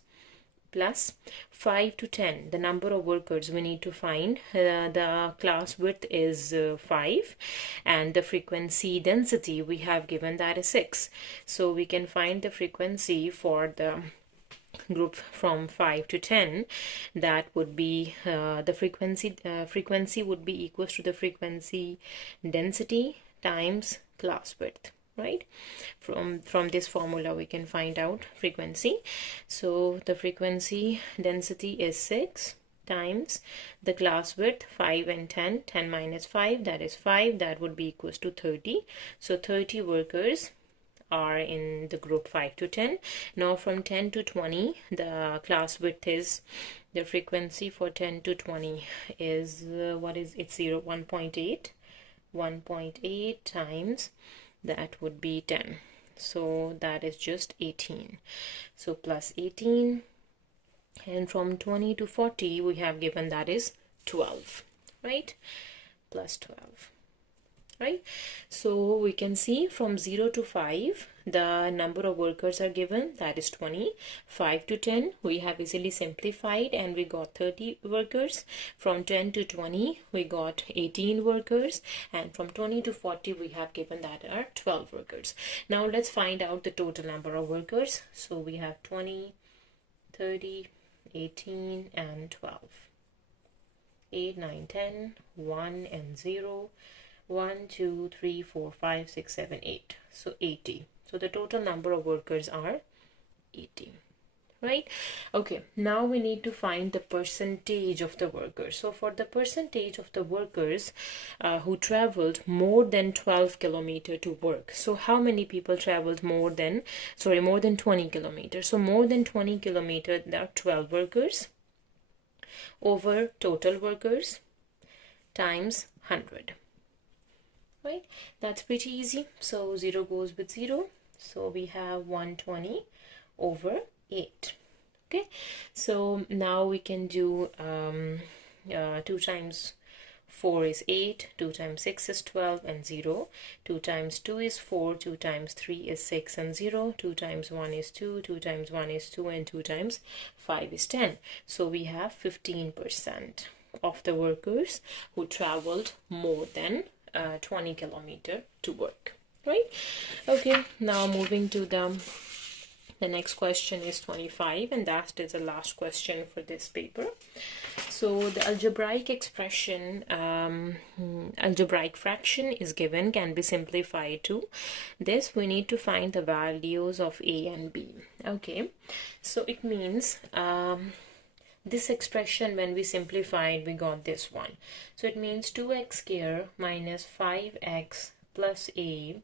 plus 5 to 10, the number of workers we need to find. The class width is 5, and the frequency density we have given, that is 6. So we can find the frequency for the group from 5 to 10. That would be the frequency would be equals to the frequency density times class width. Right, from this formula we can find out frequency. So the frequency density is 6 times the class width 5 and 10. 10 minus 5, that is 5, that would be equals to 30. So 30 workers are in the group 5 to 10. Now from 10 to 20, the class width is, the frequency for 10 to 20 is what is it? 1.8 times, that would be 10. So that is just 18. So plus 18, and from 20 to 40 we have given, that is 12, right? Plus 12. Right, so we can see from 0 to 5, the number of workers are given, that is 20. 5 to 10, we have easily simplified, and we got 30 workers. From 10 to 20, we got 18 workers, and from 20 to 40, we have given that are 12 workers. Now let's find out the total number of workers. So we have 20, 30, 18, and 12. 8, 9, 10, 1 and 0, 1, 2, 3, 4, 5, 6, 7, 8. So 80. So the total number of workers are 80. Right? Okay, now we need to find the percentage of the workers. So for the percentage of the workers who traveled more than 12 kilometers to work. So how many people traveled more than 20 kilometers? So more than 20 kilometers, there are 12 workers over total workers times 100. Right? That's pretty easy. So 0 goes with 0. So we have 120 over 8. Okay, so now we can do 2 times 4 is 8, 2 times 6 is 12 and 0, 2 times 2 is 4, 2 times 3 is 6 and 0, 2 times 1 is 2, 2 times 1 is 2 and 2 times 5 is 10. So we have 15% of the workers who traveled more than 20 kilometers to work. Right? Okay, now moving to the next question is 25, and that is the last question for this paper. So the algebraic expression, algebraic fraction is given, can be simplified to this. We need to find the values of a and b. Okay, so it means this expression, when we simplified, we got this one. So it means 2x square minus 5x plus a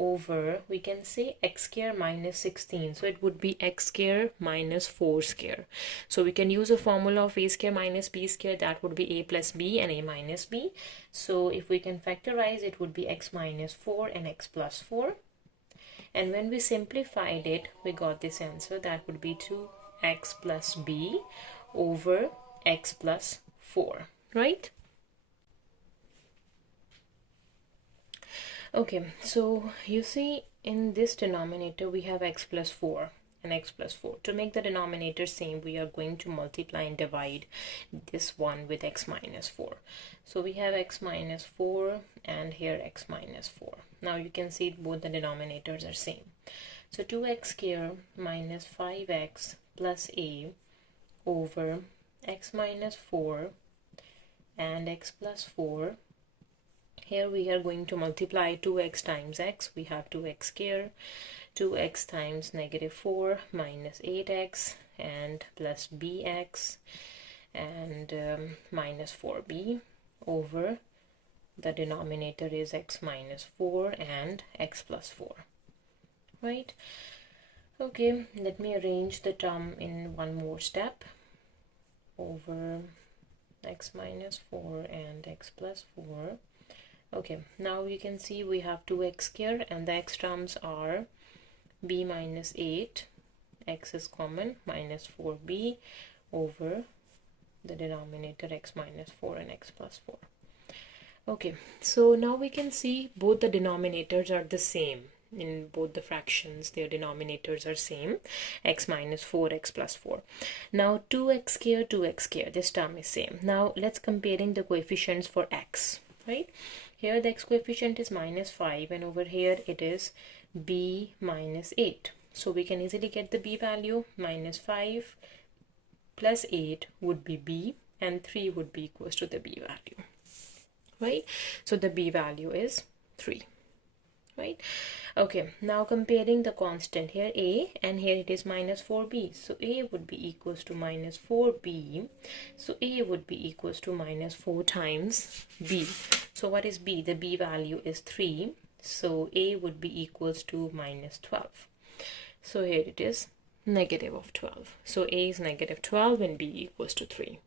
over, we can say x square minus 16. So it would be x square minus 4 square. So we can use a formula of a square minus b square. That would be a plus b and a minus b. So if we can factorize, it would be x minus 4 and x plus 4. And when we simplified it, we got this answer. That would be 2x plus b over x plus 4. Right? Okay, so you see in this denominator we have x plus 4 and x plus 4. To make the denominator same, we are going to multiply and divide this one with x minus 4. So we have x minus 4 and here x minus 4. Now you can see both the denominators are same. So 2x square minus 5x plus a over x minus 4 and x plus 4. Here we are going to multiply 2x times x. We have 2x square, 2x times negative 4 minus 8x and plus bx and minus 4b over the denominator is x minus 4 and x plus 4. Right? Okay, let me arrange the term in one more step. Over x minus 4 and x plus 4. Okay, now you can see we have 2x square and the x terms are b minus 8, x is common, minus 4b over the denominator x minus 4 and x plus 4. Okay, so now we can see both the denominators are the same. In both the fractions, their denominators are same, x minus 4, x plus 4. Now 2x square, this term is same. Now let's comparing the coefficients for x, right? Here the x coefficient is minus 5 and over here it is b minus 8. So we can easily get the b value. Minus 5 plus 8 would be b and 3 would be equals to the b value, right? So the b value is 3. Right? Okay, now comparing the constant, here a and here it is minus 4b. So a would be equals to minus 4b. So a would be equals to minus 4 times b. So what is b? The b value is 3. So a would be equals to minus 12. So here it is negative of 12. So a is negative 12 and b equals to 3.